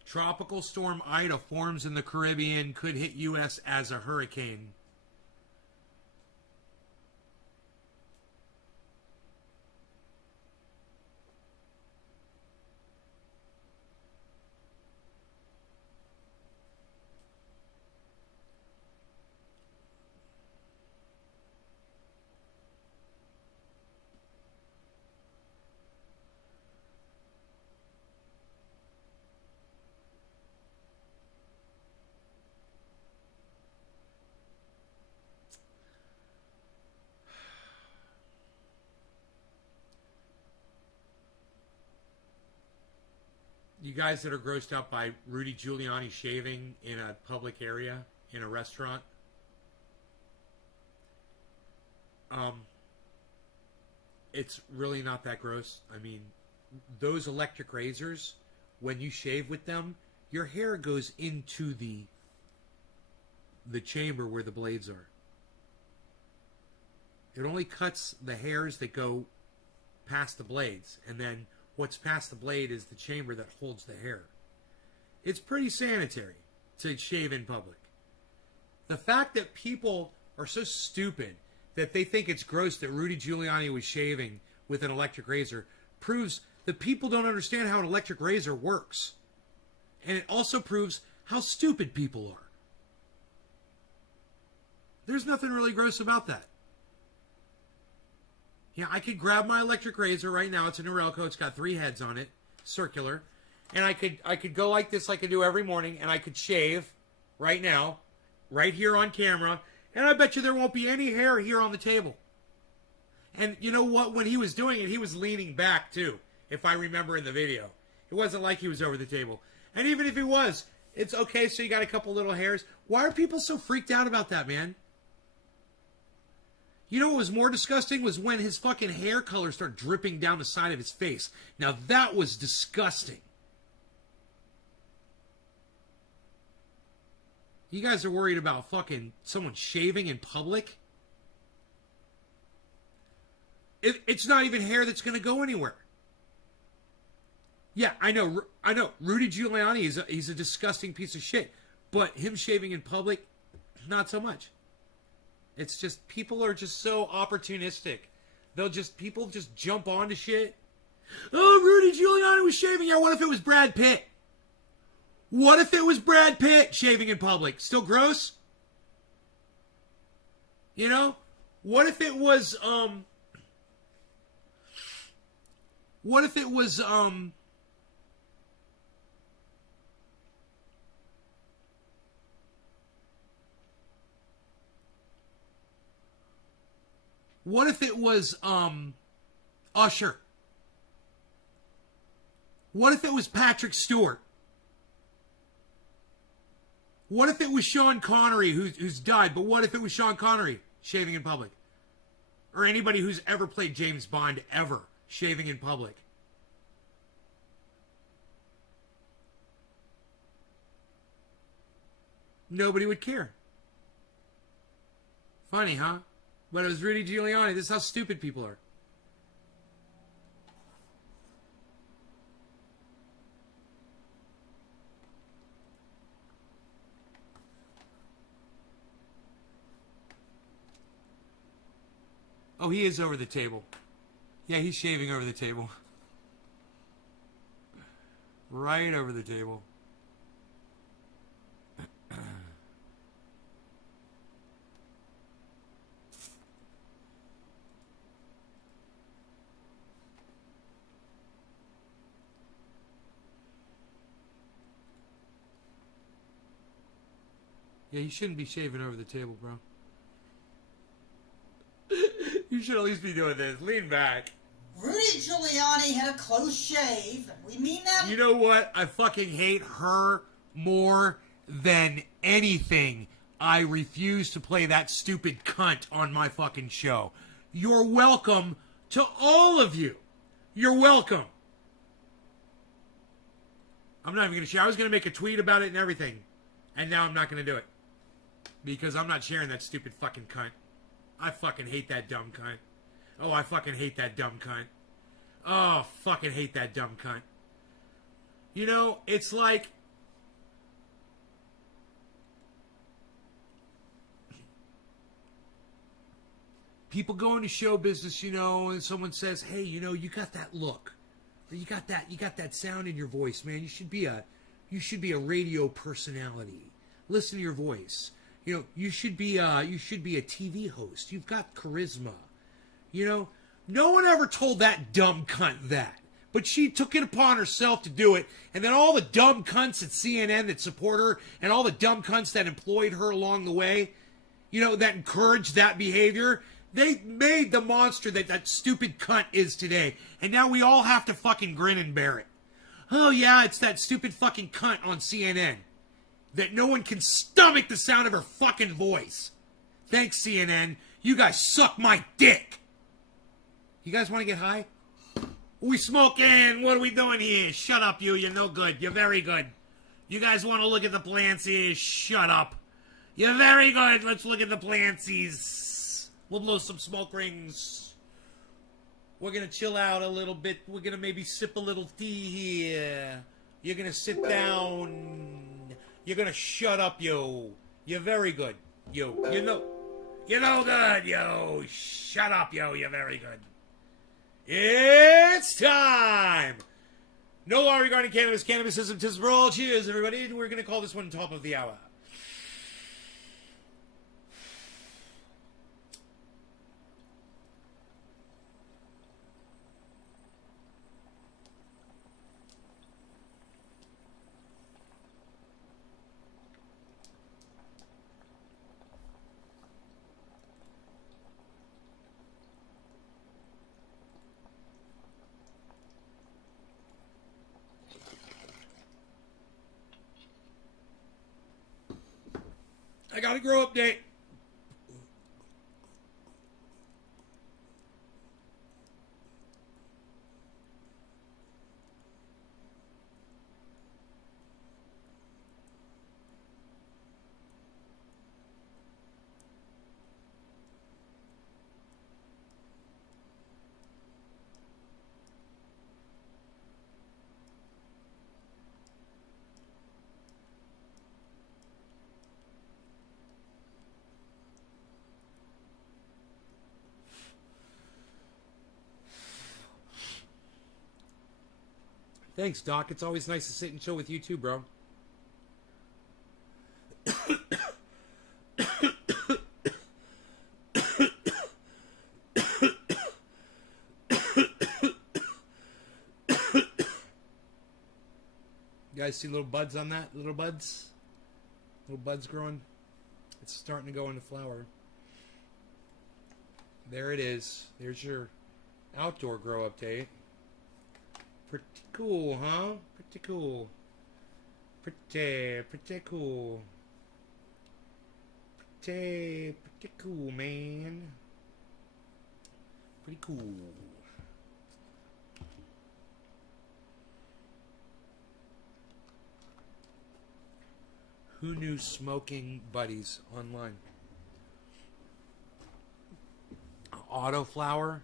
Tropical storm Ida forms in the Caribbean, could hit U.S. as a hurricane. You guys that are grossed out by Rudy Giuliani shaving in a public area, in a restaurant, it's really not that gross. I mean, those electric razors, when you shave with them, your hair goes into the chamber where the blades are. It only cuts the hairs that go past the blades, and then what's past the blade is the chamber that holds the hair. It's pretty sanitary to shave in public. The fact that people are so stupid that they think it's gross that Rudy Giuliani was shaving with an electric razor proves that people don't understand how an electric razor works. And it also proves how stupid people are. There's nothing really gross about that. Yeah, I could grab my electric razor right now. It's a Norelco. It's got 3 heads on it, circular. And I could go like this like I do every morning, and I could shave right now, right here on camera, and I bet you there won't be any hair here on the table. And you know what? When he was doing it, he was leaning back too, if I remember in the video. It wasn't like he was over the table. And even if he was, it's okay, so you got a couple little hairs. Why are people so freaked out about that, man? You know what was more disgusting was when his fucking hair color started dripping down the side of his face. Now that was disgusting. You guys are worried about fucking someone shaving in public? It's not even hair that's going to go anywhere. Yeah, I know. Rudy Giuliani he's a disgusting piece of shit. But him shaving in public, not so much. It's just, people are just so opportunistic. People just jump onto shit. Oh, Rudy Giuliani was shaving. Yeah, what if it was Brad Pitt? What if it was Brad Pitt shaving in public? Still gross? You know? What if it was, What if it was, What if it was, Usher? What if it was Patrick Stewart? What if it was Sean Connery, who's died, but what if it was Sean Connery shaving in public? Or anybody who's ever played James Bond ever shaving in public? Nobody would care. Funny, huh? But it was Rudy Giuliani. This is how stupid people are. Oh, he is over the table. Yeah, he's shaving over the table. Right over the table. Yeah, you shouldn't be shaving over the table, bro. You should at least be doing this. Lean back. Rudy Giuliani had a close shave. We mean that? You know what? I fucking hate her more than anything. I refuse to play that stupid cunt on my fucking show. You're welcome to all of you. You're welcome. I'm not even going to share. I was going to make a tweet about it and everything. And now I'm not going to do it. Because I'm not sharing that stupid fucking cunt. I fucking hate that dumb cunt. Oh, I fucking hate that dumb cunt. Oh, fucking hate that dumb cunt. You know, it's like... people go into show business, you know, and someone says, hey, you know, you got that look. Or you got that sound in your voice, man. You should be a radio personality. Listen to your voice. You know, you should be a TV host. You've got charisma. You know, no one ever told that dumb cunt that. But she took it upon herself to do it. And then all the dumb cunts at CNN that support her and all the dumb cunts that employed her along the way, you know, that encouraged that behavior, they made the monster that stupid cunt is today. And now we all have to fucking grin and bear it. Oh, yeah, it's that stupid fucking cunt on CNN. That no one can stomach the sound of her fucking voice. Thanks, CNN. You guys suck my dick. You guys want to get high? We smoking. What are we doing here? Shut up, you. You're no good. You're very good. You guys want to look at the plants here? Shut up. You're very good. Let's look at the plantsies. We'll blow some smoke rings. We're going to chill out a little bit. We're going to maybe sip a little tea here. You're going to sit down. You're going to shut up, yo. You're very good, yo. You're no good, yo. Shut up, yo. You're very good. It's time. No law regarding cannabis. Cannabisism. Tis for all. Cheers, everybody. We're going to call this one top of the hour. I got a grow update. Thanks, Doc. It's always nice to sit and chill with you too, bro. You guys see little buds on that? Little buds? Little buds growing? It's starting to go into flower. There it is. There's your outdoor grow update. Pretty cool, huh? Pretty cool. Pretty cool. Pretty cool, man. Pretty cool. Who knew smoking buddies online? Autoflower?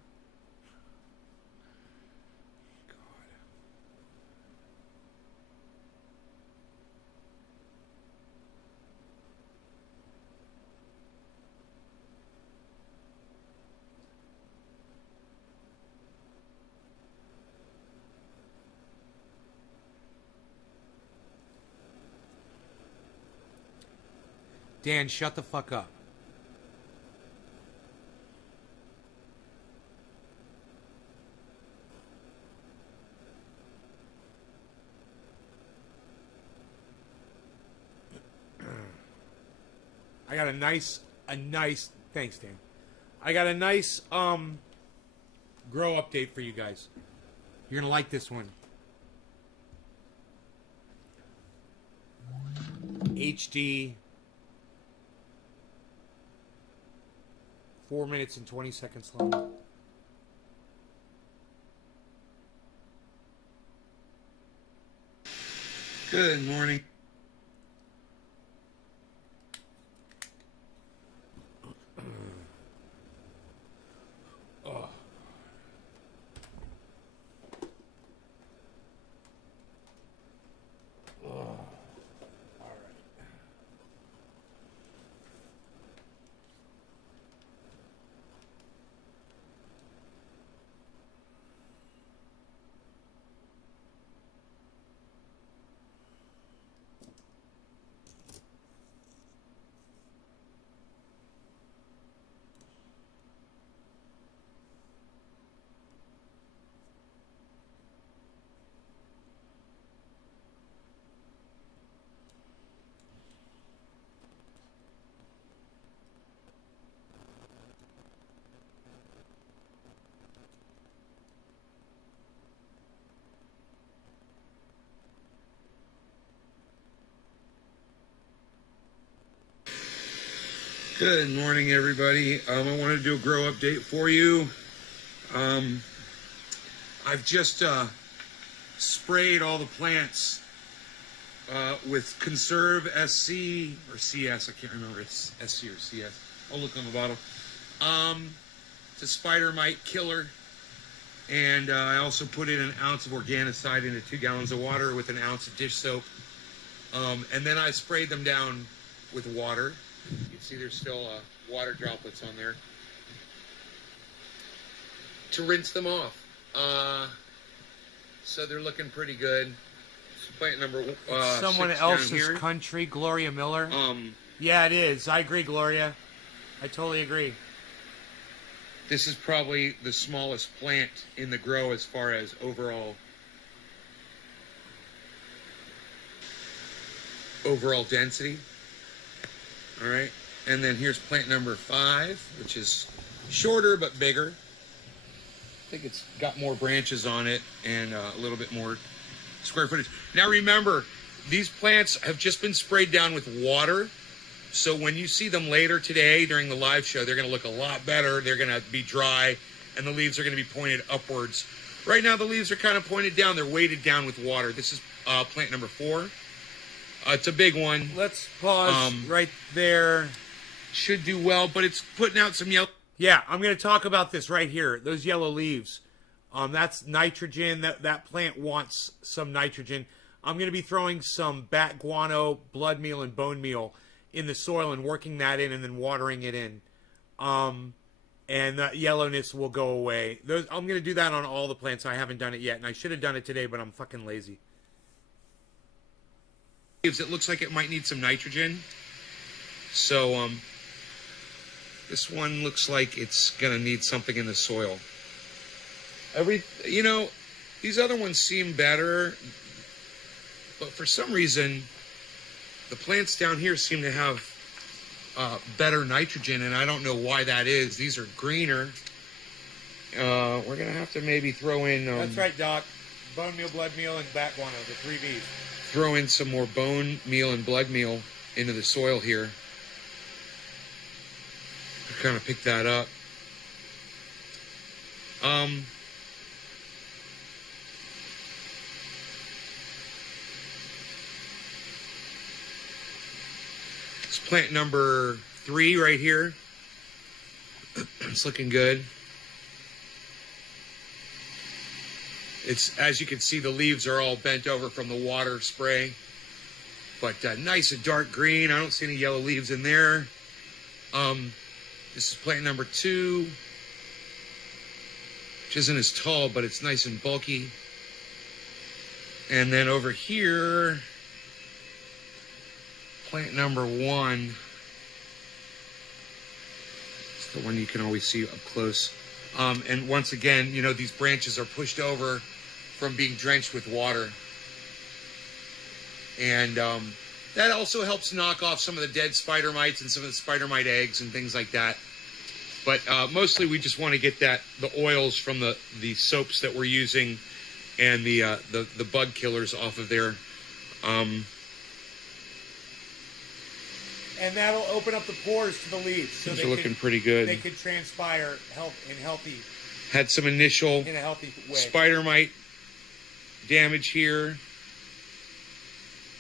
Dan, shut the fuck up. I got a nice, thanks, Dan. I got a nice, grow update for you guys. You're gonna like this one. HD. 4 minutes and 20 seconds long. Good morning. Good morning, everybody. I wanted to do a grow update for you. I've just sprayed all the plants with Conserve SC or CS. I can't remember if it's SC or CS. I'll look on the bottle. It's a spider mite killer. And I also put in an ounce of organicide into 2 gallons of water with an ounce of dish soap. And then I sprayed them down with water. You can see there's still water droplets on there. To rinse them off. So they're looking pretty good. Plant number Someone 6 else's down here. country, Gloria Miller. Yeah, it is. I agree, Gloria. I totally agree. This is probably the smallest plant in the grow as far as overall density. All right, and then here's plant number 5, which is shorter but bigger. I think it's got more branches on it and a little bit more square footage. Now remember, these plants have just been sprayed down with water. So when you see them later today during the live show, they're going to look a lot better. They're going to be dry, and the leaves are going to be pointed upwards. Right now, the leaves are kind of pointed down. They're weighted down with water. This is plant number 4. It's a big one. Let's pause right there. Should do well, but it's putting out some yellow. Yeah, I'm going to talk about this right here. Those yellow leaves. That's nitrogen. That plant wants some nitrogen. I'm going to be throwing some bat guano, blood meal, and bone meal in the soil and working that in and then watering it in. And the yellowness will go away. I'm going to do that on all the plants. I haven't done it yet, and I should have done it today, but I'm fucking lazy. It looks like it might need some nitrogen. So this one looks like it's going to need something in the soil. These other ones seem better, but for some reason, the plants down here seem to have better nitrogen, and I don't know why that is. These are greener. We're going to have to maybe throw in... That's right, Doc. Bone meal, blood meal, and bat guano, the 3 Bs. Throw in some more bone meal and blood meal into the soil here. Kind of pick that up. It's plant number 3 right here. It's looking good. It's, as you can see, the leaves are all bent over from the water spray. But nice and dark green. I don't see any yellow leaves in there. This is plant number 2, which isn't as tall, but it's nice and bulky. And then over here, plant number 1. It's the one you can always see up close. And once again, these branches are pushed over from being drenched with water. And that also helps knock off some of the dead spider mites and some of the spider mite eggs and things like that. But mostly we just want to get the oils from the soaps that we're using and the bug killers off of there. And that'll open up the pores to the leaves. So these are looking pretty good. They could transpire healthy. Had some initial in a healthy way. Spider mite damage here.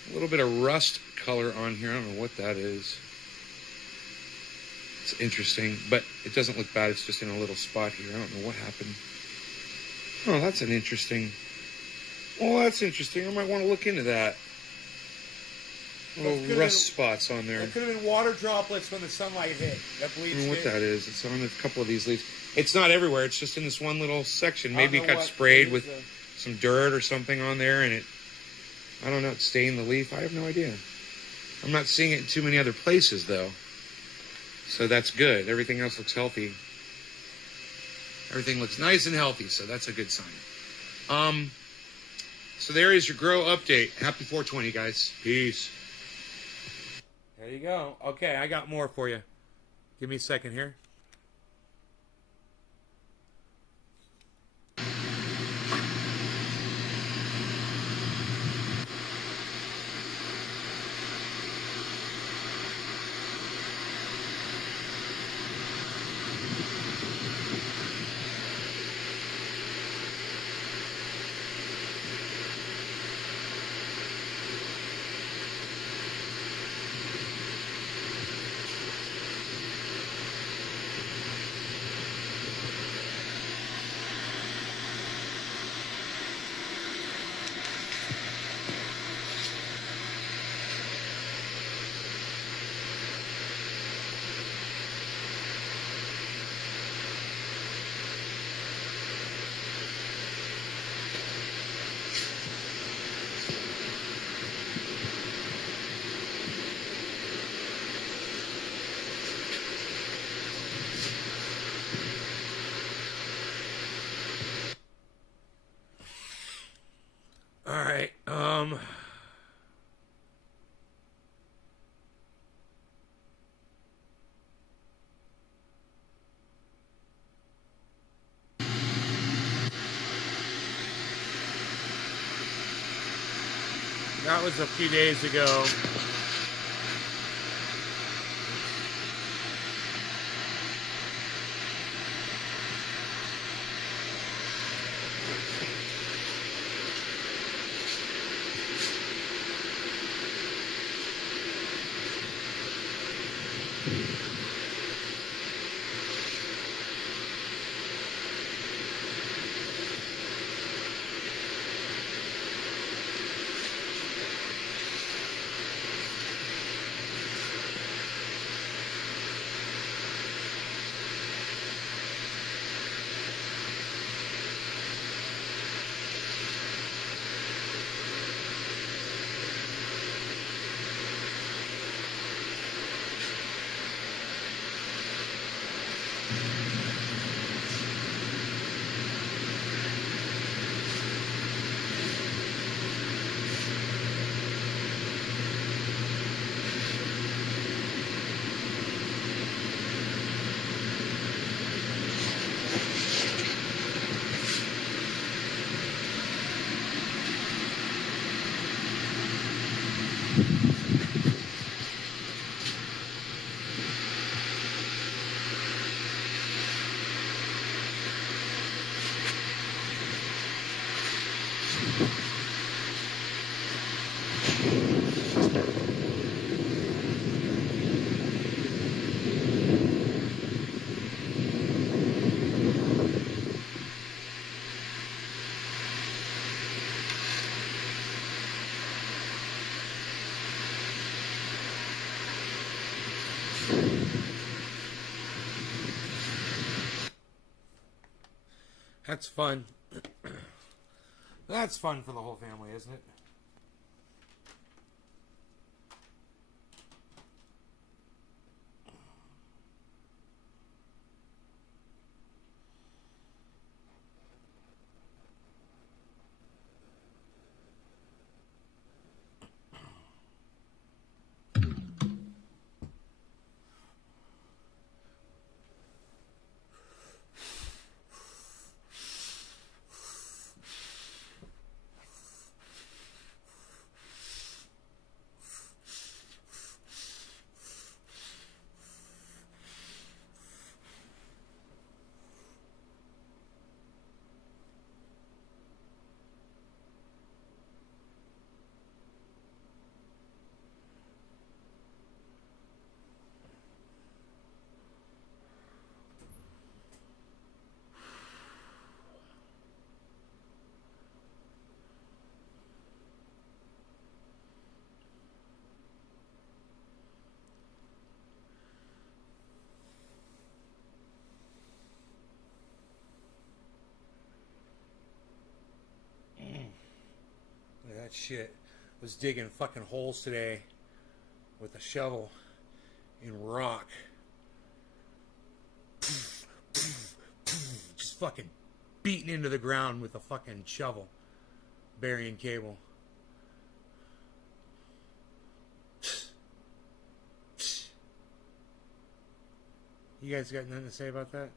A little bit of rust color on here. I don't know what that is. It's interesting, but it doesn't look bad. It's just in a little spot here. I don't know what happened. Oh, that's an interesting... Well, that's interesting. I might want to look into that. Little rust spots on there. It could have been water droplets when the sunlight hit. That I bleached don't know what it. that is. It's on a couple of these leaves. It's not everywhere. It's just in this one little section. Maybe it got sprayed with some dirt or something on there, and it... I don't know. It stained the leaf. I have no idea. I'm not seeing it in too many other places, though. So that's good. Everything else looks healthy. Everything looks nice and healthy, so that's a good sign. So there is your grow update. Happy 420, guys. Peace. There you go. Okay, I got more for you. Give me a second here. All right. That was a few days ago. That's fun. That's fun for the whole family, isn't it? that shit. Was digging fucking holes today with a shovel in rock. Just fucking beating into the ground with a fucking shovel. Burying cable. You guys got nothing to say about that?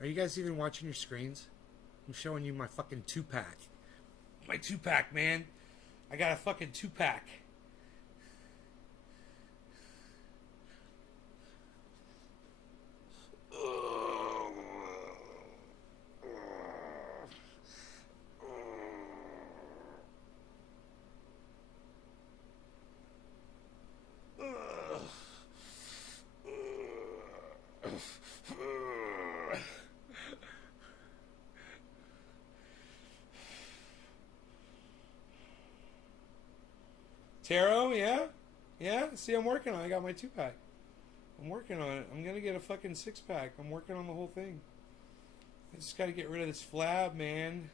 Are you guys even watching your screens? I'm showing you my fucking 2-pack. My 2-pack, man. I got a fucking 2-pack. Taro, yeah? Yeah? See, I'm working on it. I got my 2-pack. I'm working on it. I'm going to get a fucking 6-pack. I'm working on the whole thing. I just got to get rid of this flab, man.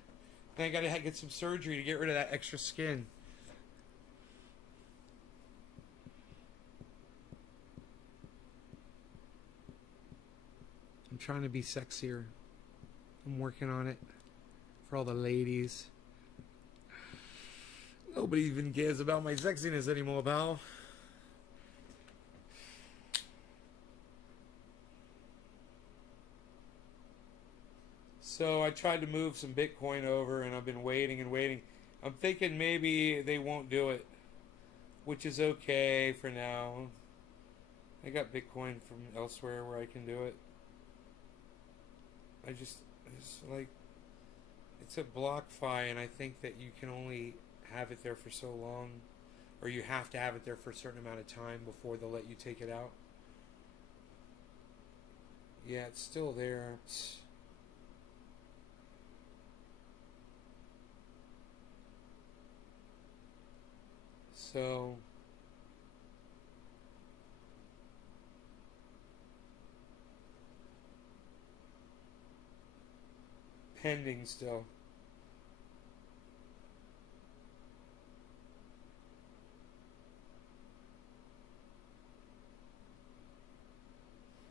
Then I got to get some surgery to get rid of that extra skin. I'm trying to be sexier. I'm working on it. For all the ladies. Nobody even cares about my sexiness anymore, pal. So I tried to move some Bitcoin over, and I've been waiting and waiting. I'm thinking maybe they won't do it, which is okay for now. I got Bitcoin from elsewhere where I can do it. I just like, it's a BlockFi, and I think that you can only have it there for so long, or you have to have it there for a certain amount of time before they'll let you take it out. Yeah, it's still there. So pending still.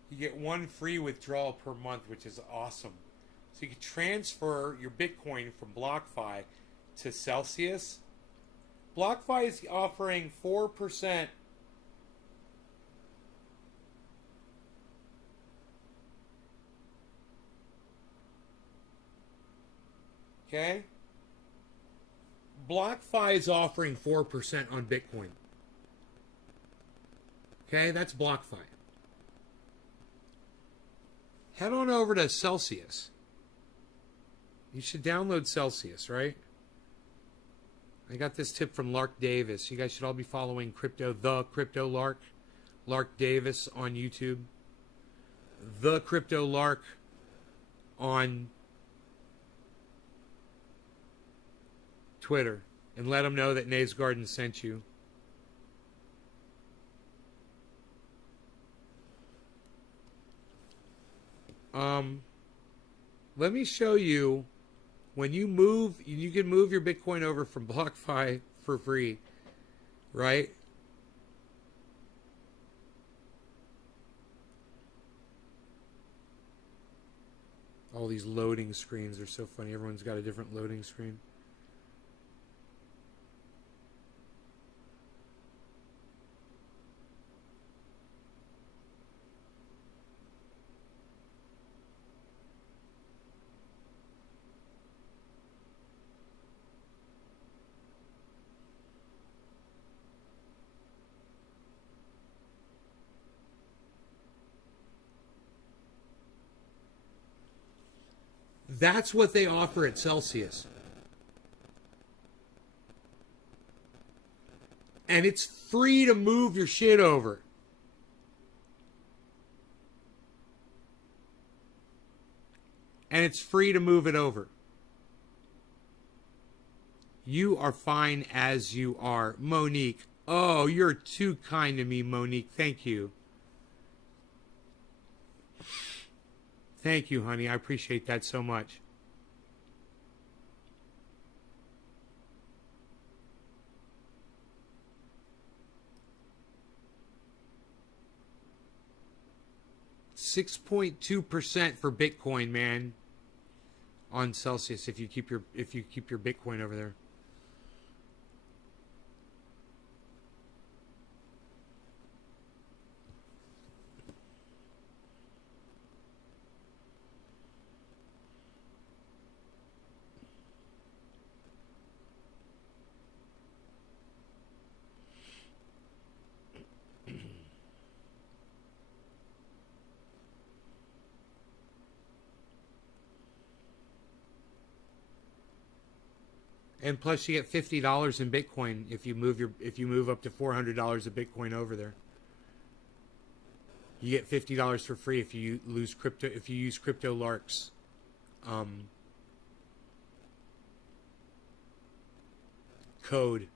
You get one free withdrawal per month, which is awesome. So you can transfer your Bitcoin from BlockFi to Celsius. BlockFi is offering 4%. Okay? BlockFi is offering 4% on Bitcoin. Okay, that's BlockFi. Head on over to Celsius. You should download Celsius, right? I got this tip from Lark Davis. You guys should all be following the Crypto Lark. Lark Davis on YouTube. The Crypto Lark on Twitter. And let them know that Nays Garden sent you. Let me show you, when you move, you can move your Bitcoin over from BlockFi for free, right? All these loading screens are so funny. Everyone's got a different loading screen. That's what they offer at Celsius. And it's free to move your shit over. And it's free to move it over. You are fine as you are. Monique. Oh, you're too kind to me, Monique. Thank you. Thank you, honey. I appreciate that so much. 6.2% for Bitcoin, man. On Celsius, if you keep your Bitcoin over there. And plus, you get $50 in Bitcoin if you move up to $400 of Bitcoin over there. You get $50 for free if you use Crypto Lark's code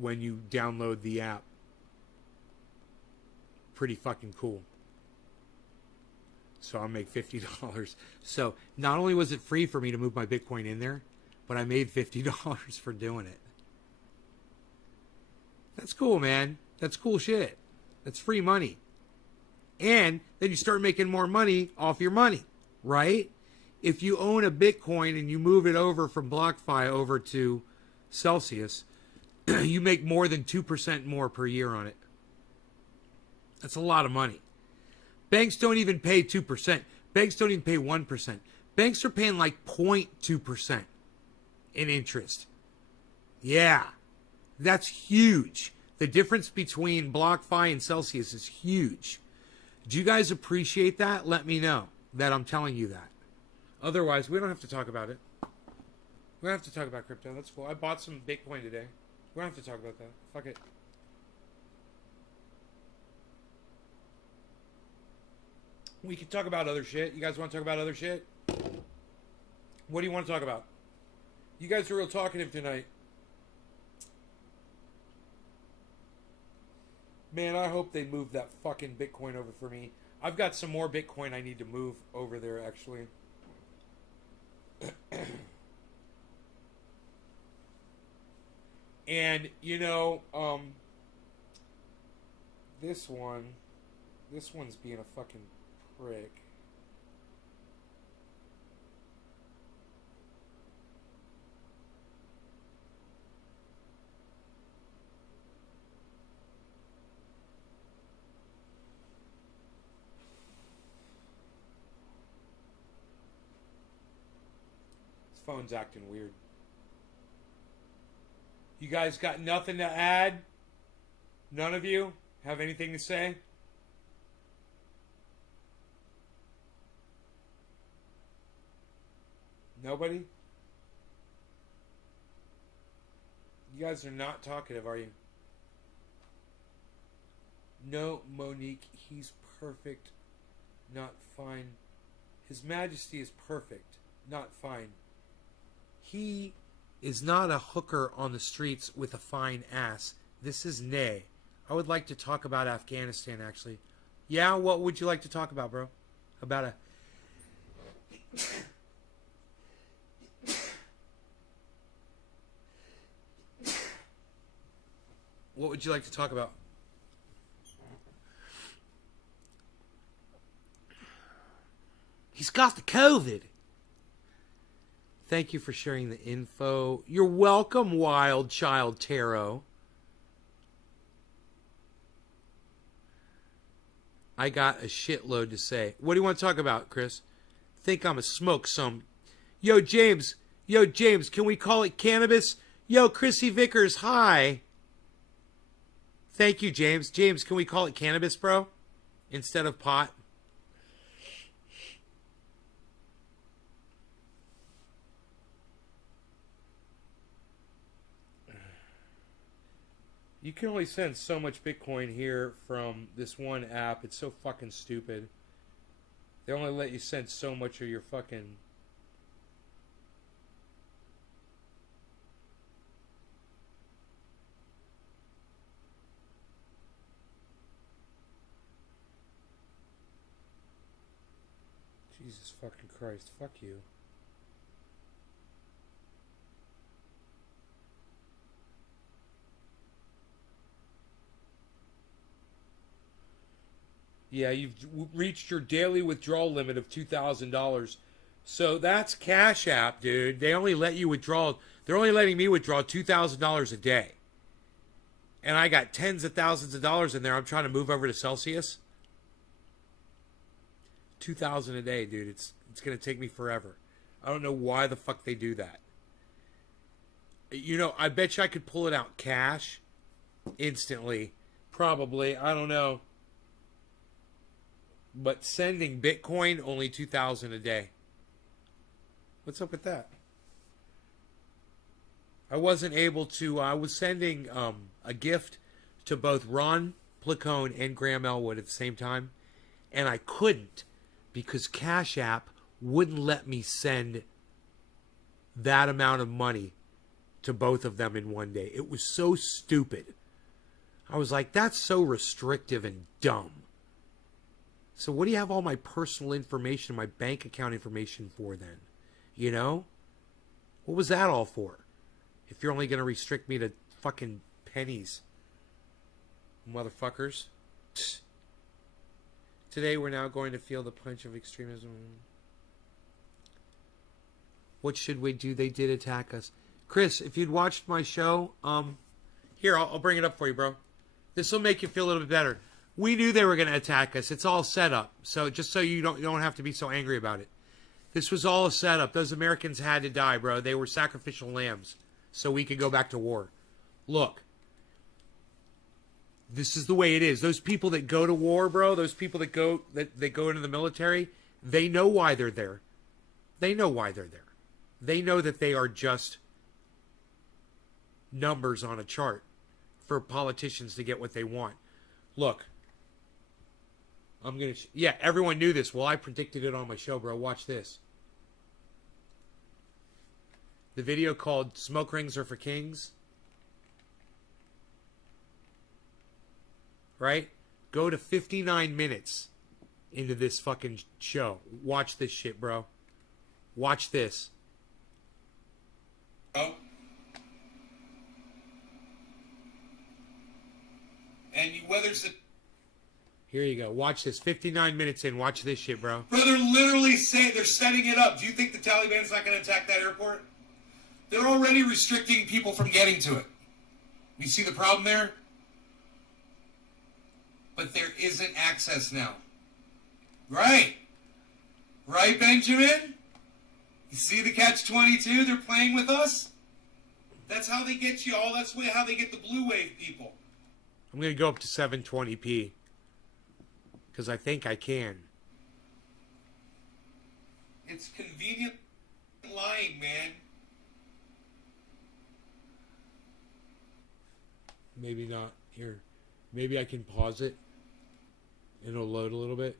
when you download the app. Pretty fucking cool. So I'll make $50. So not only was it free for me to move my Bitcoin in there, but I made $50 for doing it. That's cool, man. That's cool shit. That's free money. And then you start making more money off your money, right? If you own a Bitcoin and you move it over from BlockFi over to Celsius, you make more than 2% more per year on it. That's a lot of money. Banks don't even pay 2%. Banks don't even pay 1%. Banks are paying like 0.2% in interest. Yeah, that's huge. The difference between BlockFi and Celsius is huge. Do you guys appreciate that? Let me know that I'm telling you that. Otherwise, we don't have to talk about it. We don't have to talk about crypto. That's cool. I bought some Bitcoin today. We don't have to talk about that. Fuck it. We can talk about other shit. You guys want to talk about other shit? What do you want to talk about? You guys are real talkative tonight. Man, I hope they move that fucking Bitcoin over for me. I've got some more Bitcoin I need to move over there, actually. And, you know, this one's being a fucking prick. This phone's acting weird. You guys got nothing to add? None of you have anything to say? Nobody? You guys are not talkative, are you? No, Monique, he's perfect, not fine. His Majesty is perfect, not fine. He is not a hooker on the streets with a fine ass. This is Nay. I would like to talk about Afghanistan, actually. Yeah, what would you like to talk about, bro? About a... What would you like to talk about? He's got the COVID. Thank you for sharing the info. You're welcome, Wild Child Tarot. I got a shitload to say. What do you want to talk about, Chris? Think I'm a smoke some. Yo, James, can we call it cannabis? Yo, Chrissy Vickers, hi. Thank you, James. James, can we call it cannabis, bro? Instead of pot? You can only send so much Bitcoin here from this one app. It's so fucking stupid. They only let you send so much of your fucking... Jesus fucking Christ. Fuck you. Yeah, you've reached your daily withdrawal limit of $2,000. So that's Cash App, dude. They only let you withdraw. They're only letting me withdraw $2,000 a day. And I got tens of thousands of dollars in there. I'm trying to move over to Celsius. 2,000 a day, dude. It's going to take me forever. I don't know why the fuck they do that. You know, I bet you I could pull it out cash instantly. Probably. I don't know. But sending Bitcoin, only 2,000 a day. What's up with that? I wasn't able to. I was sending a gift to both Ron Placone and Graham Elwood at the same time, and I couldn't because Cash App wouldn't let me send that amount of money to both of them in one day. It was so stupid. I was like, that's so restrictive and dumb. So what do you have all my personal information, my bank account information for then? You know? What was that all for? If you're only going to restrict me to fucking pennies. Motherfuckers. Psst. Today we're now going to feel the punch of extremism. What should we do? They did attack us. Chris, if you'd watched my show, here, I'll bring it up for you, bro. This will make you feel a little bit better. We knew they were going to attack us. It's all set up. So just so you don't have to be so angry about it. This was all a setup. Those Americans had to die, bro. They were sacrificial lambs so we could go back to war. Look. This is the way it is. Those people that go to war, bro, those people that go into the military, they know why they're there. They know why they're there. They know that they are just numbers on a chart for politicians to get what they want. Look. I'm going to... Yeah, everyone knew this. Well, I predicted it on my show, bro. Watch this. The video called Smoke Rings Are for Kings. Right? Go to 59 minutes into this fucking show. Watch this shit, bro. Watch this. Oh. And whether it's the... Here you go. Watch this. 59 minutes in. Watch this shit, bro. Bro, they're literally saying they're setting it up. Do you think the Taliban's not going to attack that airport? They're already restricting people from getting to it. You see the problem there? But there isn't access now. Right. Right, Benjamin? You see the catch-22? They're playing with us? That's how they get you all. That's how they get the blue wave people. I'm going to go up to 720p. Because I think I can. It's convenient lying, man. Maybe not. Here. Maybe I can pause it. It'll load a little bit.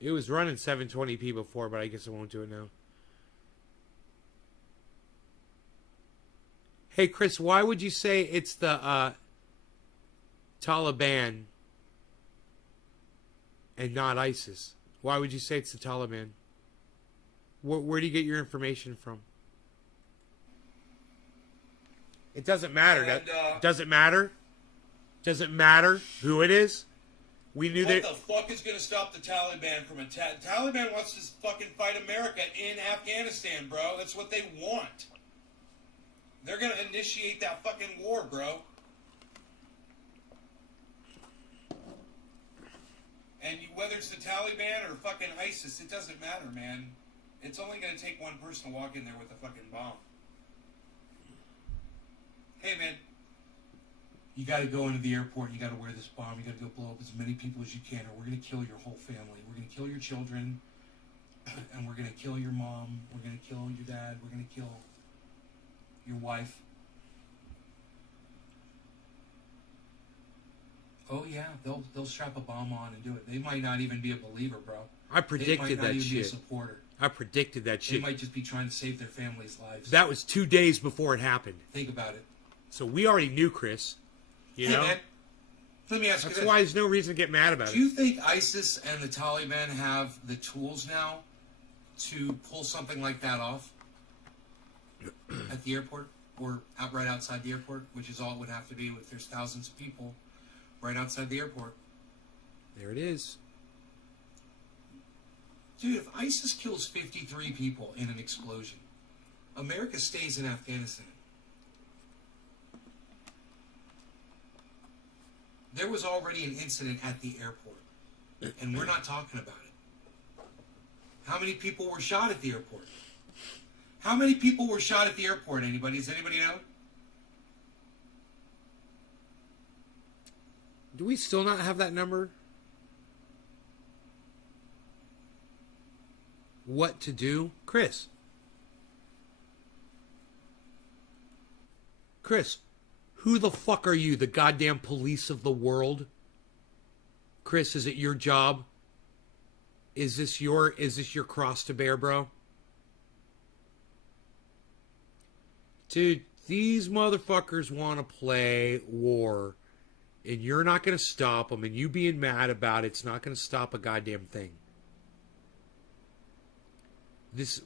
It was running 720p before, but I guess it won't do it now. Hey, Chris, why would you say it's the Taliban and not ISIS? Why would you say it's the Taliban? Where do you get your information from? It doesn't matter. Does it matter? Does it matter who it is? We knew that. What the fuck is going to stop the Taliban from attacking? Taliban wants to fucking fight America in Afghanistan, bro. That's what they want. They're going to initiate that fucking war, bro. And whether it's the Taliban or fucking ISIS, it doesn't matter, man. It's only going to take one person to walk in there with a fucking bomb. Hey, man. You got to go into the airport. You got to wear this bomb. You got to go blow up as many people as you can, or we're going to kill your whole family. We're going to kill your children, and we're going to kill your mom. We're going to kill your dad. We're going to kill your wife. Oh yeah, they'll strap a bomb on and do it. They might not even be a believer, bro. I predicted they might not that even shit. Be a supporter. I predicted that shit. They might just be trying to save their families' lives. That was 2 days before it happened. Think about it. So we already knew, Chris. You know? Man, let me ask you That's this. why there's no reason to get mad about it. Do you think ISIS and the Taliban have the tools now to pull something like that off at the airport or right outside the airport, which is all it would have to be if there's thousands of people right outside the airport. There it is. Dude, if ISIS kills 53 people in an explosion, America stays in Afghanistan. There was already an incident at the airport, and we're not talking about it. How many people were shot at the airport? How many people were shot at the airport? Anybody? Does anybody know? Do we still not have that number? What to do? Chris, who the fuck are you? The goddamn police of the world? Chris, is it your job? Is this your cross to bear, bro? Dude, these motherfuckers want to play war, and you're not going to stop them, and you being mad about it's not going to stop a goddamn thing. This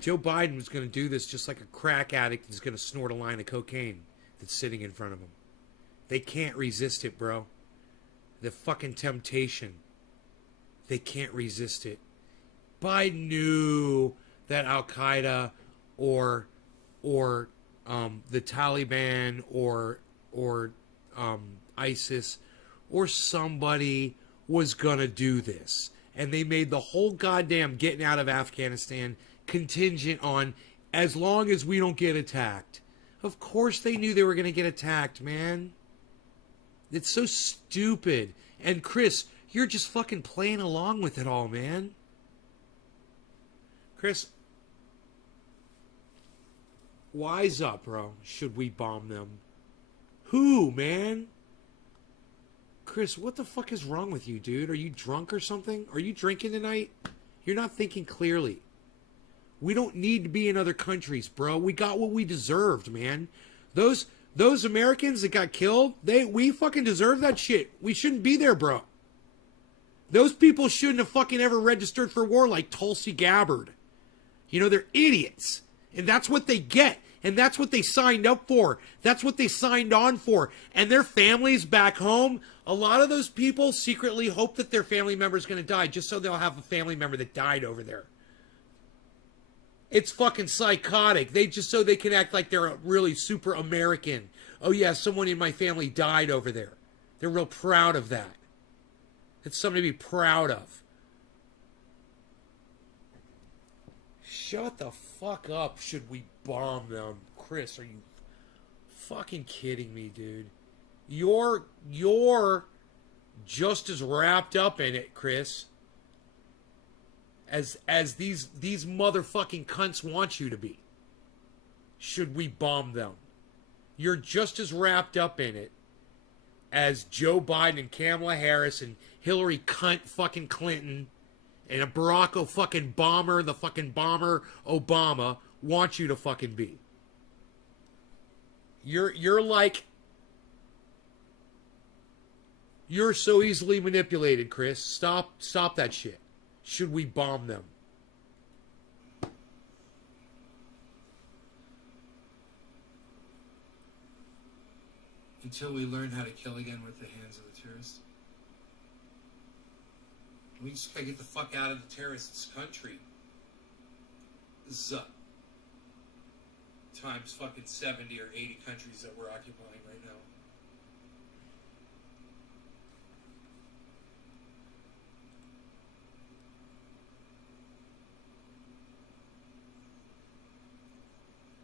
Joe Biden was going to do this just like a crack addict is going to snort a line of cocaine that's sitting in front of him. They can't resist it, bro. The fucking temptation. They can't resist it. Biden knew that Al-Qaeda or the Taliban or ISIS or somebody was going to do this. And they made the whole goddamn getting out of Afghanistan contingent on as long as we don't get attacked. Of course they knew they were going to get attacked, man. It's so stupid. And Chris, you're just fucking playing along with it all, man. Chris, wise up, bro. Should we bomb them? Who, man? Chris, what the fuck is wrong with you, dude? Are you drunk or something? Are you drinking tonight? You're not thinking clearly. We don't need to be in other countries, bro. We got what we deserved, man. Those Americans that got killed, we fucking deserve that shit. We shouldn't be there, bro. Those people shouldn't have fucking ever registered for war like Tulsi Gabbard. You know, they're idiots. And that's what they get. And that's what they signed up for. That's what they signed on for. And their families back home, a lot of those people secretly hope that their family member is going to die just so they'll have a family member that died over there. It's fucking psychotic. They just so they can act like they're really super American. Oh yeah, someone in my family died over there. They're real proud of that. It's something to be proud of. Shut the fuck up. Should we bomb them? Chris, are you fucking kidding me, dude? You're just as wrapped up in it, Chris, as these motherfucking cunts want you to be. Should we bomb them? You're just as wrapped up in it as Joe Biden and Kamala Harris and Hillary cunt fucking Clinton and a Barack fucking bomber, the fucking bomber Obama want you to fucking be. You're like, you're so easily manipulated, Chris. Stop that shit. Should we bomb them? Until we learn how to kill again with the hands of the terrorists. We just gotta get the fuck out of the terrorists' country. Times fucking 70 or 80 countries that we're occupying right now.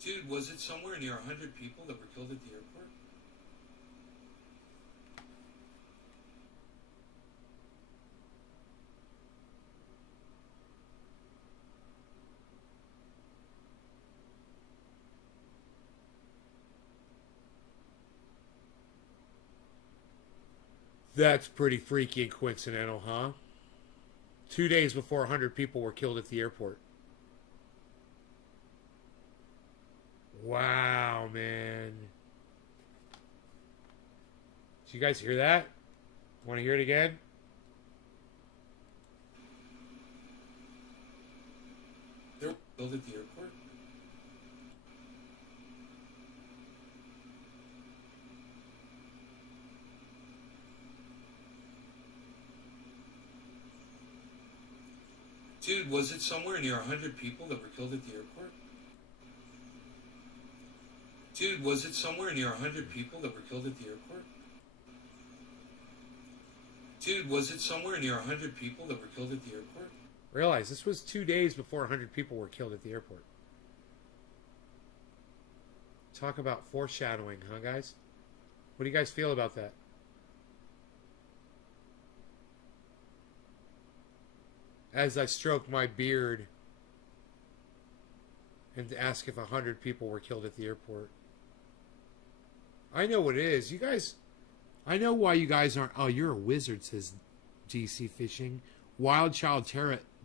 Dude, was it somewhere near 100 people that were killed at the airport? That's pretty freaky and coincidental, huh? 2 days before 100 people were killed at the airport. Wow, man. Did you guys hear that? Want to hear it again? They were killed at the airport? Dude, was it somewhere near 100 people that were killed at the airport? Dude, was it somewhere near 100 people that were killed at the airport? Dude, was it somewhere near 100 people that were killed at the airport? Realize this was 2 days before 100 people were killed at the airport. Talk about foreshadowing, huh, guys? What do you guys feel about that? As I stroke my beard and ask if 100 people were killed at the airport. I know what it is. You guys, I know why you guys aren't. Oh, you're a wizard, says DC Fishing. Wild Child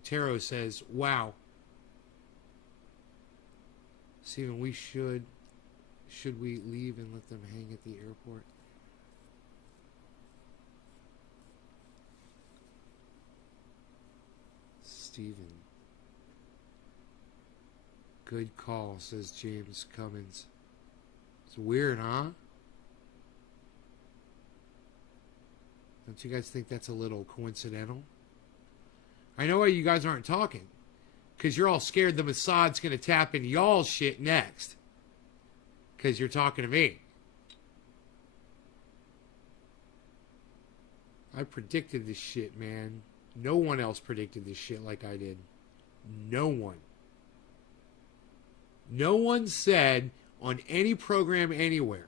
Tarot says, wow. Steven, we should we leave and let them hang at the airport? Steven. Good call, says James Cummins. It's weird, huh? Don't you guys think that's a little coincidental? I know why you guys aren't talking. Because you're all scared the Mossad's going to tap into y'all's shit next. Because you're talking to me. I predicted this shit, man. No one else predicted this shit like I did. No one. No one said on any program anywhere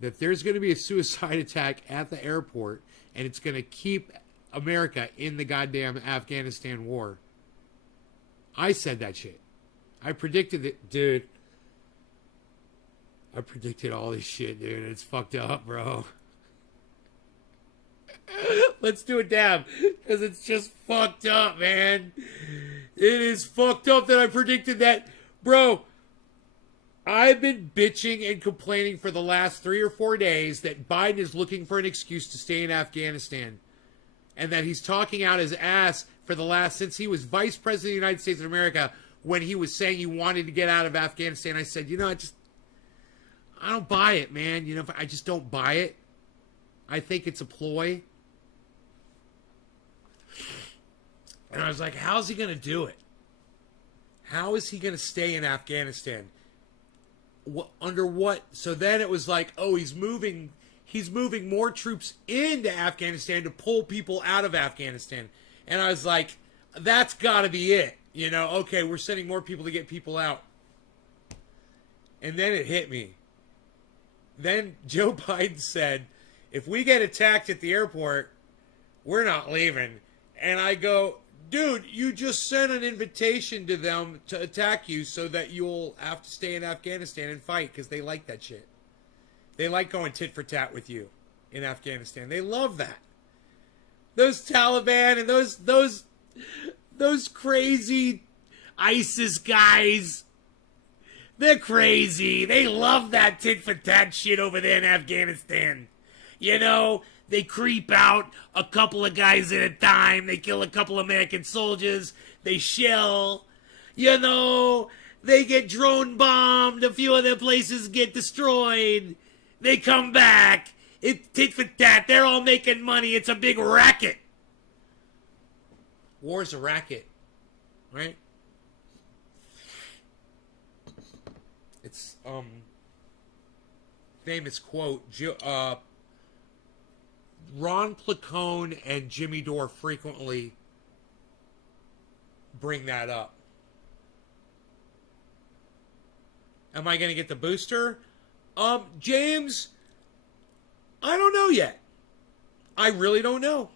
that there's going to be a suicide attack at the airport and it's going to keep America in the goddamn Afghanistan war. I said that shit. I predicted it, dude. I predicted all this shit, dude. It's fucked up, bro. Let's do a dab, because it's just fucked up, man. It is fucked up that I predicted that. Bro, I've been bitching and complaining for the last 3 or 4 days that Biden is looking for an excuse to stay in Afghanistan. And that he's talking out his ass for the last, since he was vice president of the United States of America, when he was saying he wanted to get out of Afghanistan. I said, I don't buy it, man. I just don't buy it. I think it's a ploy. And I was like, how's he going to do it? How is he going to stay in Afghanistan? Under what? So then it was like, oh, he's moving more troops into Afghanistan to pull people out of Afghanistan. And I was like, that's got to be it. Okay, we're sending more people to get people out. And then it hit me. Then Joe Biden said, if we get attacked at the airport, we're not leaving. And I go, dude, you just sent an invitation to them to attack you so that you'll have to stay in Afghanistan and fight, because they like that shit. They like going tit for tat with you in Afghanistan. They love that. Those Taliban and those crazy ISIS guys, they're crazy. They love that tit for tat shit over there in Afghanistan. They creep out a couple of guys at a time. They kill a couple of American soldiers. They shell. They get drone bombed. A few of their places get destroyed. They come back. It's tit for tat. They're all making money. It's a big racket. War's a racket. Right? It's, famous quote, Ron Placone and Jimmy Dore frequently bring that up. Am I going to get the booster? James, I don't know yet. I really don't know.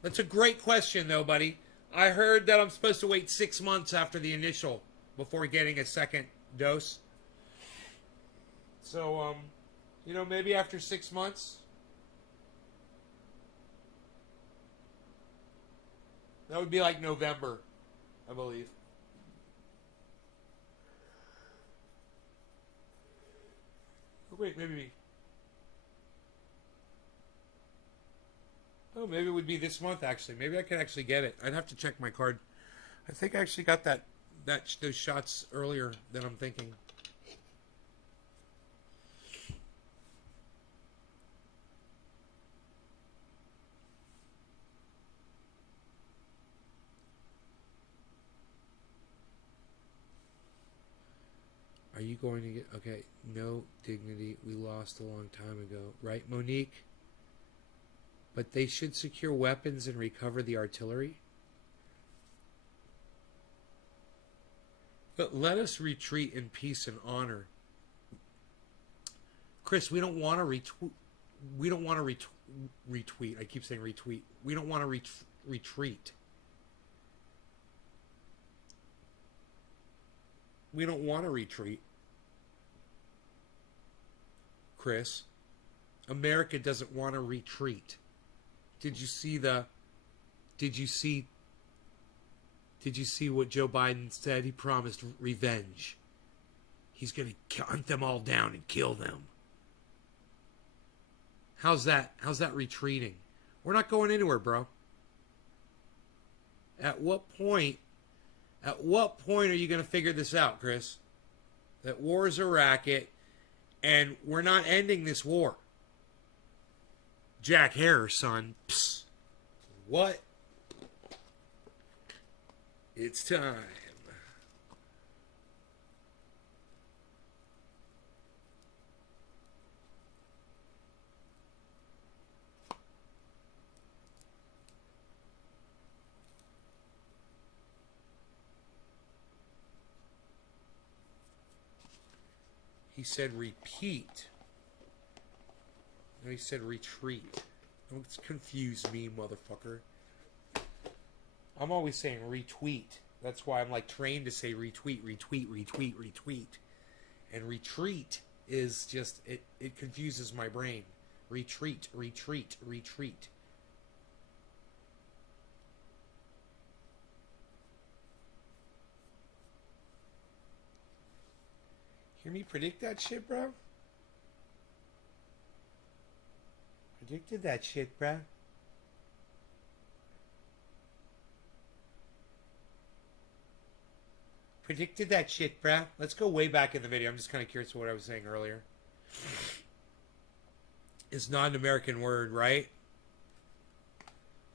That's a great question, though, buddy. I heard that I'm supposed to wait 6 months after the initial before getting a second dose. So, maybe after 6 months. That would be like November, I believe. Oh, wait, maybe. Oh, maybe it would be this month, actually. Maybe I could actually get it. I'd have to check my card. I think I actually got those shots earlier than I'm thinking. Are you going to get... Okay, no dignity. We lost a long time ago. Right, Monique? But they should secure weapons and recover the artillery? But let us retreat in peace and honor. Chris, we don't want to retweet. We don't want to retweet. I keep saying retweet. We don't want to retreat. We don't want to retreat. Chris, America doesn't want to retreat. Did you see what Joe Biden said? He promised revenge. He's going to hunt them all down and kill them. How's that retreating? We're not going anywhere, bro. At what point are you going to figure this out, Chris? That war is a racket, and we're not ending this war. Jack Harris, son. Psst. What? It's time. He said repeat. No, he said retreat. Don't confuse me, motherfucker. I'm always saying retweet. That's why I'm like trained to say retweet, retweet, retweet, retweet. And retreat is just, it confuses my brain. Retreat, retreat, retreat. Hear me predict that shit, bro? Predicted that shit, bro. Predicted that shit, bruh. Let's go way back in the video. I'm just kind of curious what I was saying earlier. It's not an American word, right?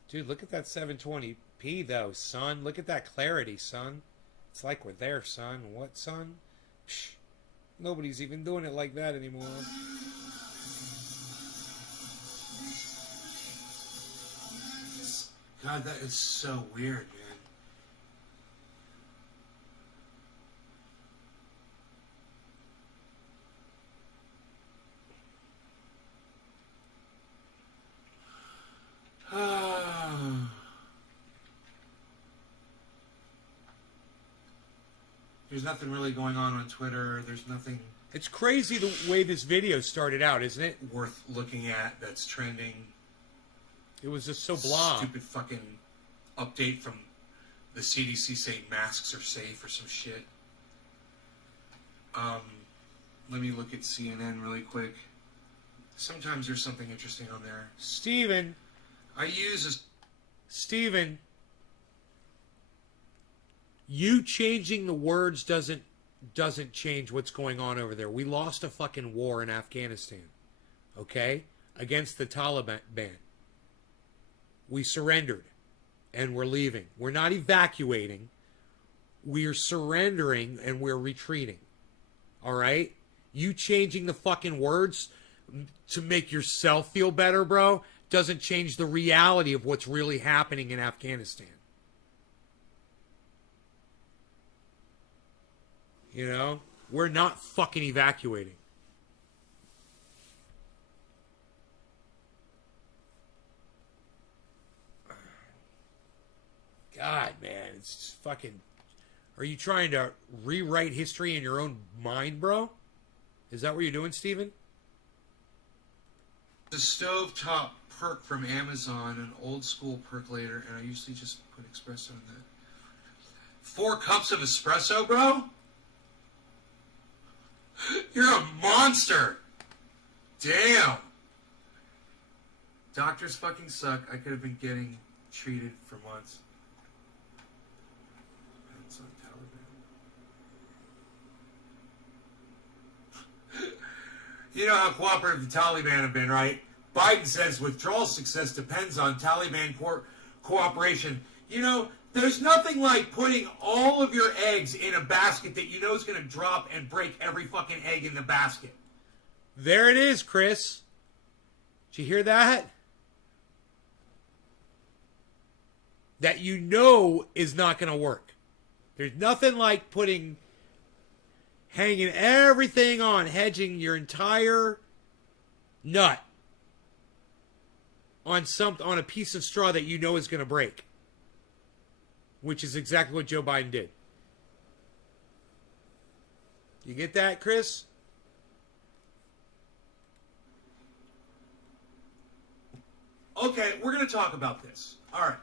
Dude, look at that 720p, though, son. Look at that clarity, son. It's like we're there, son. What, son? Psh, nobody's even doing it like that anymore. God, that is so weird, man. There's nothing really going on Twitter. There's nothing... It's crazy the way this video started out, isn't it? Worth looking at that's trending. It was just so blah. Stupid fucking update from the CDC saying masks are safe or some shit. Let me look at CNN really quick. Sometimes there's something interesting on there. Steven. Steven. You changing the words doesn't change what's going on over there. We lost a fucking war in Afghanistan. Okay? Against the Taliban. We surrendered. And we're leaving. We're not evacuating. We're surrendering and we're retreating. Alright? You changing the fucking words to make yourself feel better, bro, doesn't change the reality of what's really happening in Afghanistan. You know? We're not fucking evacuating. God, man, it's just fucking... Are you trying to rewrite history in your own mind, bro? Is that what you're doing, Steven? The stovetop perk from Amazon, an old school percolator, and I usually just put espresso in that. 4 cups of espresso, bro? You're a monster! Damn! Doctors fucking suck. I could have been getting treated for months. That's on Taliban. You know how cooperative the Taliban have been, right? Biden says withdrawal success depends on Taliban cooperation. You know, There's nothing like putting all of your eggs in a basket that you know is going to drop and break every fucking egg in the basket. There it is, Chris. Did you hear that? That you know is not going to work. There's nothing like hanging everything on, hedging your entire nut on a piece of straw that you know is going to break. Which is exactly what Joe Biden did. You get that, Chris? Okay, we're going to talk about this. All right.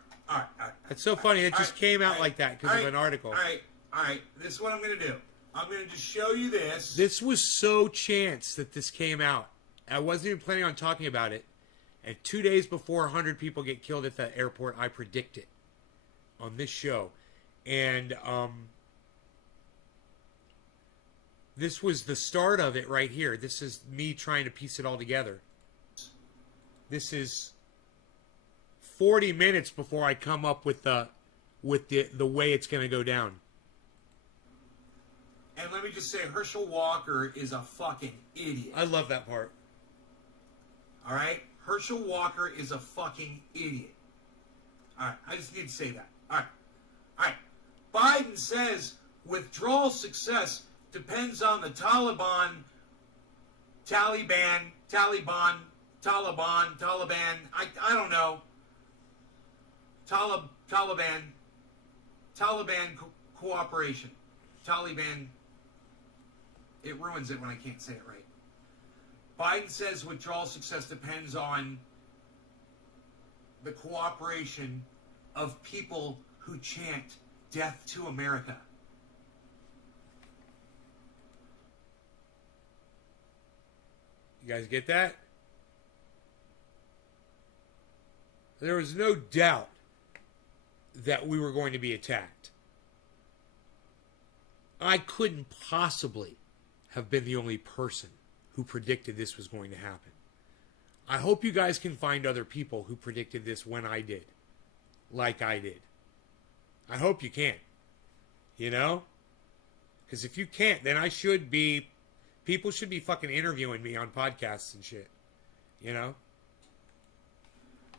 It's so funny. It just came out like that because of an article. All right. This is what I'm going to do. I'm going to just show you this. This was so chance that this came out. I wasn't even planning on talking about it. And 2 days before 100 people get killed at the airport, I predict it on this show. And this was the start of it right here. This is me trying to piece it all together. This is 40 minutes before I come up with the way it's going to go down. And let me just say, Herschel Walker is a fucking idiot. I love that part. All right? Herschel Walker is a fucking idiot. All right, I just need to say that. All right. Biden says withdrawal success depends on the Taliban. I don't know. Taliban cooperation. Taliban. It ruins it when I can't say it right. Biden says withdrawal success depends on the cooperation of people who chant death to America. You guys get that? There was no doubt that we were going to be attacked. I couldn't possibly have been the only person who predicted this was going to happen. I hope you guys can find other people who predicted this when I did. Like I did. I hope you can. You know? Because if you can't, then people should be fucking interviewing me on podcasts and shit. You know?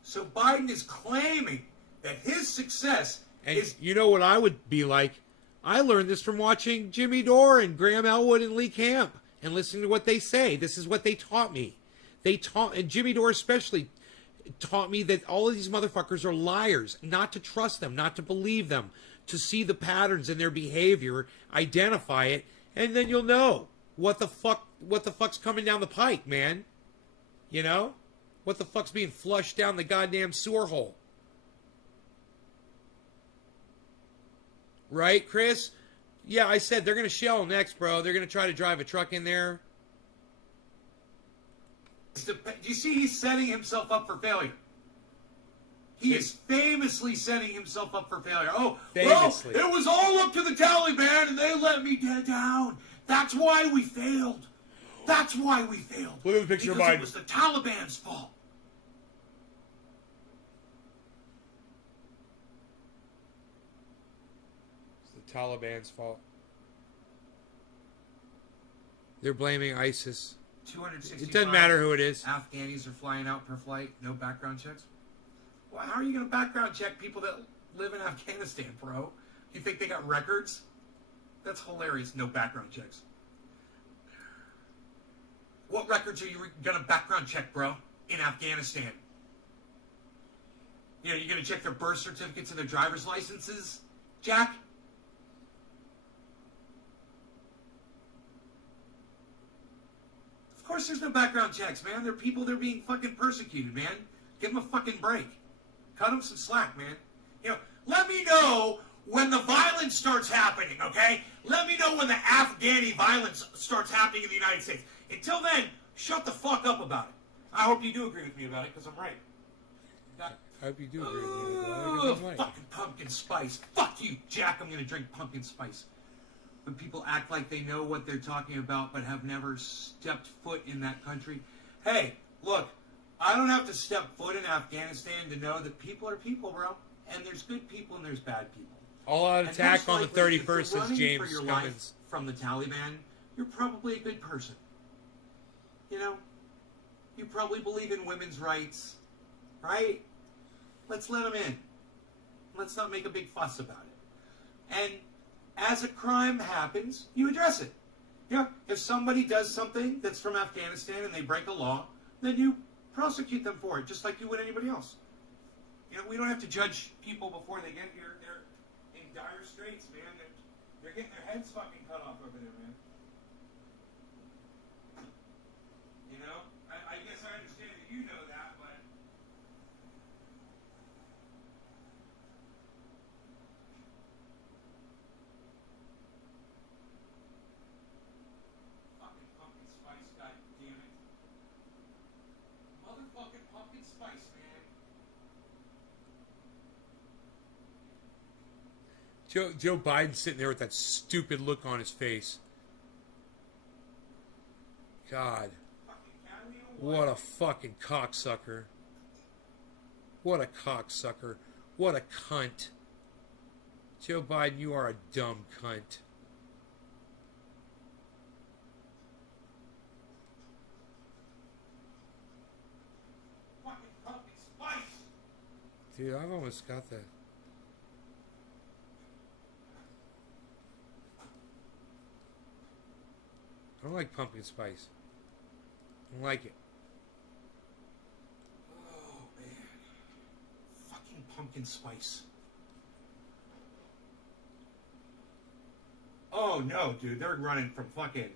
So Biden is claiming that his success is... You know what I would be like? I learned this from watching Jimmy Dore and Graham Elwood and Lee Camp and listening to what they say. This is what they taught me. And Jimmy Dore especially taught me that all of these motherfuckers are liars, not to trust them, not to believe them, to see the patterns in their behavior, identify it, and then you'll know what the fuck's coming down the pike, man. You know? What the fuck's being flushed down the goddamn sewer hole. Right, Chris? Yeah, I said they're going to shell next, bro. They're going to try to drive a truck in there. Do you see he's setting himself up for failure? He is famously setting himself up for failure. Oh, famously. Well, it was all up to the Taliban and they let me down. That's why we failed. That's why we failed. Look at the picture of Biden. It was the Taliban's fault. It's the Taliban's fault. They're blaming ISIS. 265. It doesn't matter who it is. Afghanis are flying out per flight, no background checks. Well, how are you going to background check people that live in Afghanistan, bro? You think they got records? That's hilarious. No background checks. What records are you going to background check, bro, in Afghanistan? You know, you're going to check their birth certificates and their driver's licenses, Jack? Of course there's no background checks, man. They're people, they're being fucking persecuted, man. Give them a fucking break. Cut them some slack, man. You know, let me know when the violence starts happening, okay? Let me know when the Afghani violence starts happening in the United States. Until then, shut the fuck up about it. I hope you do agree with me about it, because I'm right. I hope you do agree with me. Fucking pumpkin spice. Fuck you, Jack. I'm going to drink pumpkin spice. When people act like they know what they're talking about but have never stepped foot in that country. Hey, look, I don't have to step foot in Afghanistan to know that people are people, bro. And there's good people and there's bad people. All out And attack most on the likely, if 31st you're is running James for your Cummins. life from the Taliban, you're probably a good person. You know? You probably believe in women's rights. Right? Let's let them in. Let's not make a big fuss about it. And as a crime happens, you address it. Yeah, if somebody does something that's from Afghanistan and they break a law, then you prosecute them for it, just like you would anybody else. You know, we don't have to judge people before they get here. They're in dire straits, man. They're getting their heads fucking cut off over there, man. You know? I guess I understand that you know that, but... Fucking pumpkin spice, god damn it. Motherfucking pumpkin spice, man. Joe Biden's sitting there with that stupid look on his face. God. What a fucking cocksucker. What a cocksucker. What a cunt. Joe Biden, you are a dumb cunt. Fucking pumpkin spice! Dude, I've almost got that. I don't like pumpkin spice. I don't like it. Oh, man. Fucking pumpkin spice. Oh, no, dude. They're running from fucking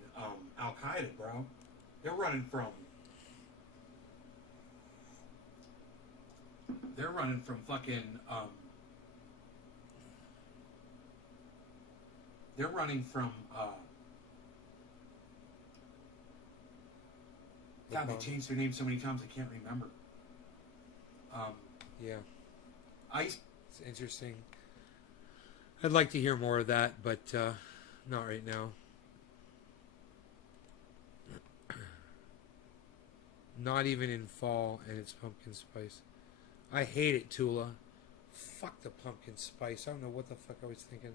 Al-Qaeda, bro. They're running from... They're running from fucking... They're running from... God, they changed their name so many times I can't remember. Yeah. It's interesting. I'd like to hear more of that, but not right now. Not even in fall, and it's pumpkin spice. I hate it, Tula. Fuck the pumpkin spice. I don't know what the fuck I was thinking.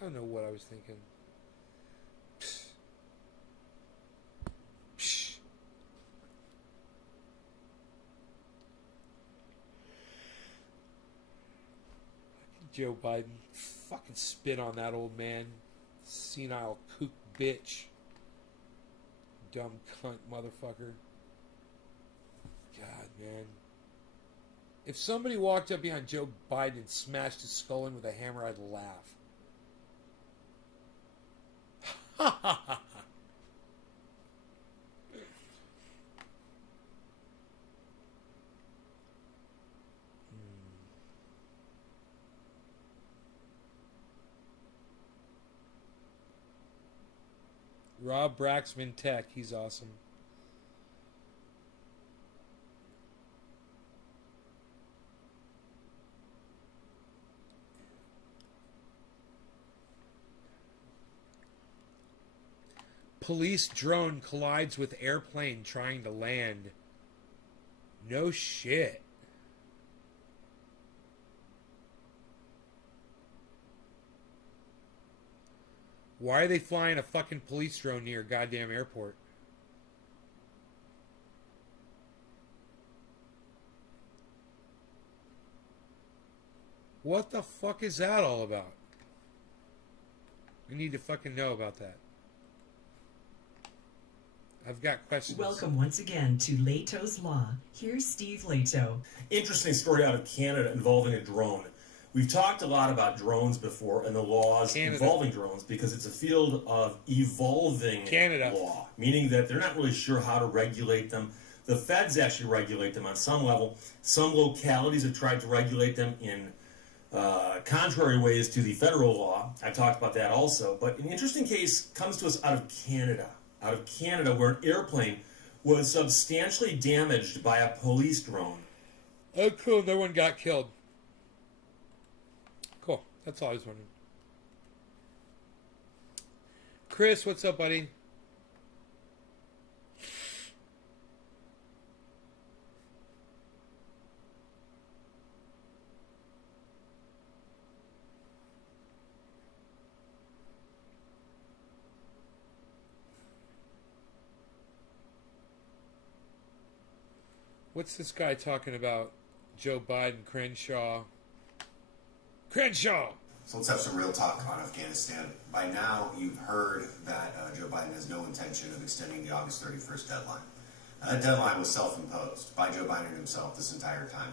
I don't know what I was thinking. Joe Biden, fucking spit on that old man. Senile kook bitch. Dumb cunt motherfucker. God, man. If somebody walked up behind Joe Biden and smashed his skull in with a hammer, I'd laugh. Ha ha ha. Rob Braxman Tech, he's awesome. Police drone collides with airplane trying to land. No shit. Why are they flying a fucking police drone near a goddamn airport? What the fuck is that all about? We need to fucking know about that. I've got questions. Welcome once again to Leto's Law. Here's Steve Leto. Interesting story out of Canada involving a drone. We've talked a lot about drones before and the laws involving drones because it's a field of evolving law, meaning that they're not really sure how to regulate them. The feds actually regulate them on some level. Some localities have tried to regulate them in contrary ways to the federal law. I talked about that also. But an interesting case comes to us out of Canada. Where an airplane was substantially damaged by a police drone. Oh, cool. No one got killed. Cool. That's all I was wondering. Chris, what's up, buddy? What's this guy talking about? Joe Biden, Crenshaw. Crenshaw! So let's have some real talk on Afghanistan. By now, you've heard that Joe Biden has no intention of extending the August 31st deadline. That deadline was self-imposed by Joe Biden himself this entire time.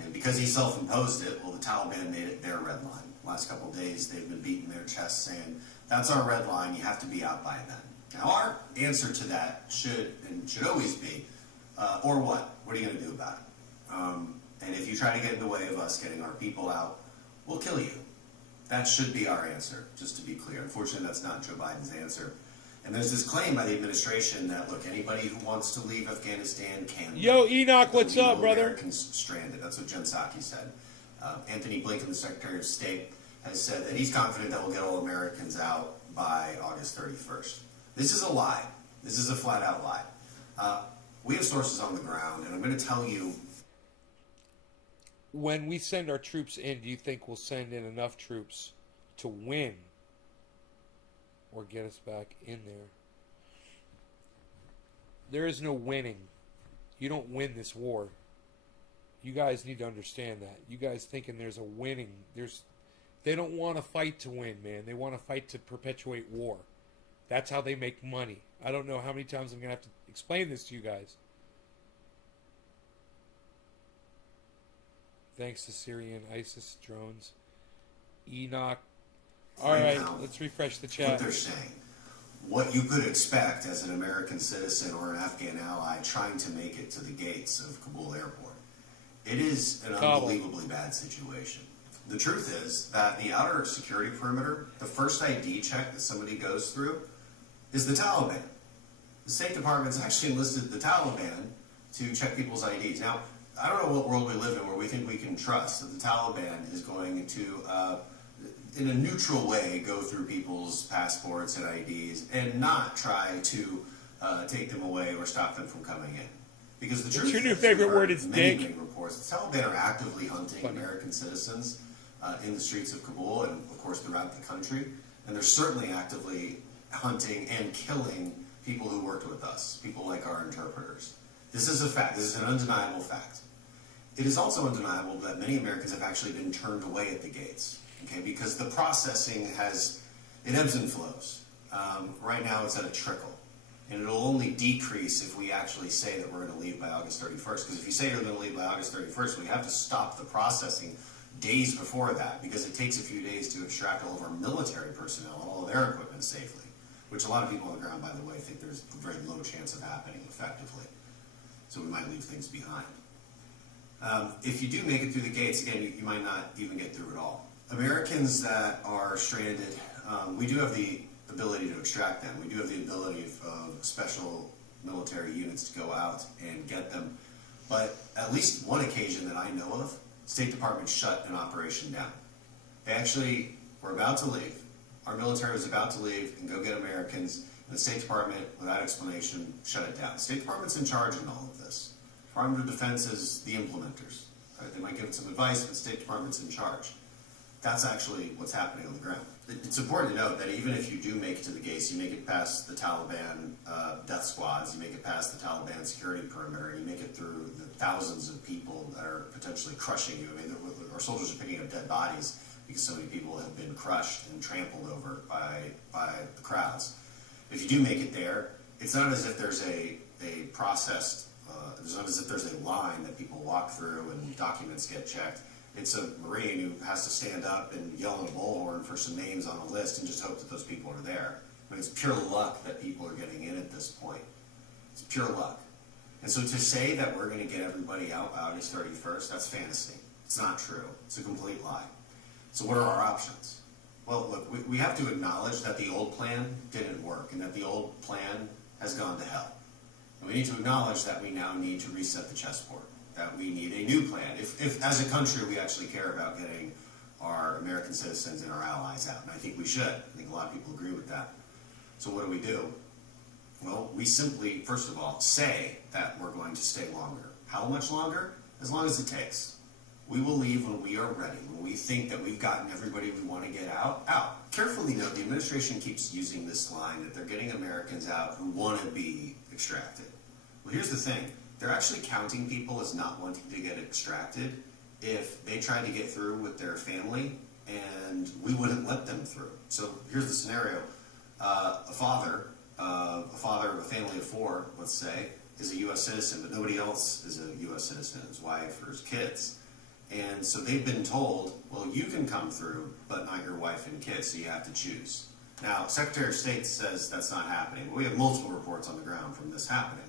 And because he self-imposed it, well, the Taliban made it their red line. Last couple of days, they've been beating their chests saying, that's our red line, you have to be out by then. Now, our answer to that should always be, or what? What are you going to do about it? And if you try to get in the way of us getting our people out, we'll kill you. That should be our answer, just to be clear. Unfortunately, that's not Joe Biden's answer. And there's this claim by the administration that, look, anybody who wants to leave Afghanistan can. Yo, Enoch, what's up, brother? Americans stranded. That's what Jen Psaki said. Anthony Blinken, the Secretary of State, has said that he's confident that we'll get all Americans out by August 31st. This is a lie. This is a flat-out lie. We have sources on the ground, and I'm going to tell you. When we send our troops in, do you think we'll send in enough troops to win or get us back in there? There is no winning. You don't win this war. You guys need to understand that. You guys thinking there's a winning. They don't want to fight to win, man. They want to fight to perpetuate war. That's how they make money. I don't know how many times I'm going to have to explain this to you guys. Thanks to Syrian ISIS drones. Enoch. All right, let's refresh the chat. What they're saying. What you could expect as an American citizen or an Afghan ally trying to make it to the gates of Kabul airport. It is an unbelievably bad situation. The truth is that the outer security perimeter, the first ID check that somebody goes through, is the Taliban. The State Department's actually enlisted the Taliban to check people's IDs. Now, I don't know what world we live in where we think we can trust that the Taliban is going to, in a neutral way, go through people's passports and IDs and not try to take them away or stop them from coming in. Because the truth your new favorite word is dick. Many reports, the Taliban are actively hunting American citizens in the streets of Kabul and, of course, throughout the country. And they're certainly actively hunting and killing people who worked with us, people like our interpreters. This is a fact. This is an undeniable fact. It is also undeniable that many Americans have actually been turned away at the gates, okay, because the processing it ebbs and flows. Right now it's at a trickle, and it'll only decrease if we actually say that we're going to leave by August 31st, because if you say you're going to leave by August 31st, we have to stop the processing days before that, because it takes a few days to extract all of our military personnel and all of their equipment safely, which a lot of people on the ground, by the way, think there's a very low chance of happening effectively. So we might leave things behind. If you do make it through the gates, again, you might not even get through at all. Americans that are stranded, we do have the ability to extract them. We do have the ability of special military units to go out and get them. But at least one occasion that I know of, State Department shut an operation down. They actually were about to leave. Our military was about to leave and go get Americans, and the State Department, without explanation, shut it down. The State Department's in charge in all of this. Department of Defense is the implementers. Right? They might give it some advice, but the State Department's in charge. That's actually what's happening on the ground. It's important to note that even if you do make it to the gates, you make it past the Taliban death squads, you make it past the Taliban security perimeter, you make it through the thousands of people that are potentially crushing you. I mean, our soldiers are picking up dead bodies because so many people have been crushed and trampled over by the crowds. If you do make it there, it's not as if there's a processed it's not as if there's a line that people walk through and documents get checked. It's a Marine who has to stand up and yell in a bullhorn for some names on a list and just hope that those people are there. I mean, it's pure luck that people are getting in at this point. It's pure luck. And so to say that we're going to get everybody out by August 31st, that's fantasy. It's not true. It's a complete lie. So what are our options? Well, look, we have to acknowledge that the old plan didn't work and that the old plan has gone to hell. And we need to acknowledge that we now need to reset the chessboard, that we need a new plan. If as a country, we actually care about getting our American citizens and our allies out. And I think we should. I think a lot of people agree with that. So what do? Well, we simply, first of all, say that we're going to stay longer. How much longer? As long as it takes. We will leave when we are ready, when we think that we've gotten everybody we want to get out. Carefully note, the administration keeps using this line that they're getting Americans out who want to be extracted. Well, here's the thing. they're actually counting people as not wanting to get extracted if they tried to get through with their family and we wouldn't let them through. So here's the scenario. A father of a family of 4, let's say, is a U.S. citizen, but nobody else is a U.S. citizen, his wife or his kids. And so they've been told, well, you can come through, but not your wife and kids, so you have to choose. Now, Secretary of State says that's not happening, but we have multiple reports on the ground from this happening.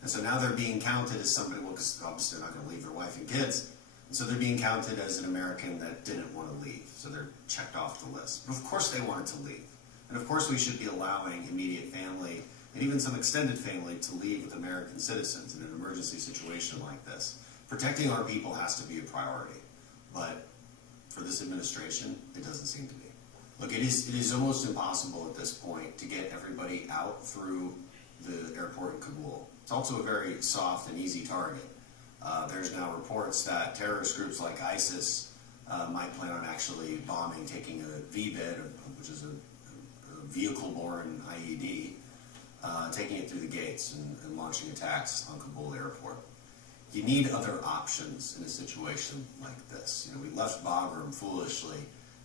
And so now they're being counted as somebody, well, because obviously they're not going to leave their wife and kids, and so they're being counted as an American that didn't want to leave. So they're checked off the list. But of course they wanted to leave. And of course we should be allowing immediate family and even some extended family to leave with American citizens in an emergency situation like this. Protecting our people has to be a priority. But for this administration, it doesn't seem to be. Look, it is almost impossible at this point to get everybody out through the airport in Kabul. It's also a very soft and easy target. There's now reports that terrorist groups like ISIS might plan on actually bombing, taking a VBID, which is a vehicle-borne IED, taking it through the gates and launching attacks on Kabul airport. You need other options in a situation like this. You know, we left Bagram foolishly.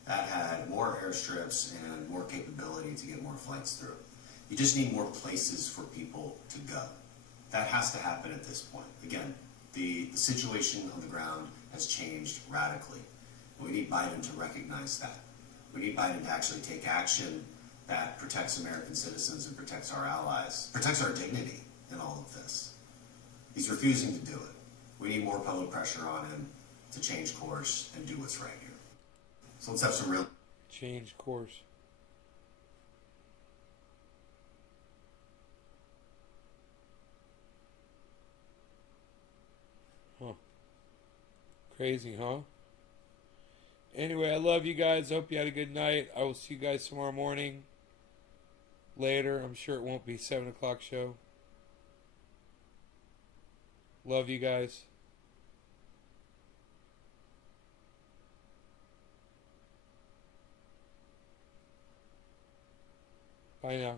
That had more airstrips and more capability to get more flights through. You just need more places for people to go. That has to happen at this point. Again, the situation on the ground has changed radically. We need Biden to recognize that. We need Biden to actually take action that protects American citizens and protects our allies, protects our dignity in all of this. He's refusing to do it. We need more public pressure on him to change course and do what's right here. So let's have some real... Change course. Huh. Crazy, huh? Anyway, I love you guys. Hope you had a good night. I will see you guys tomorrow morning. Later. I'm sure it won't be 7 o'clock show. Love you guys. Bye now.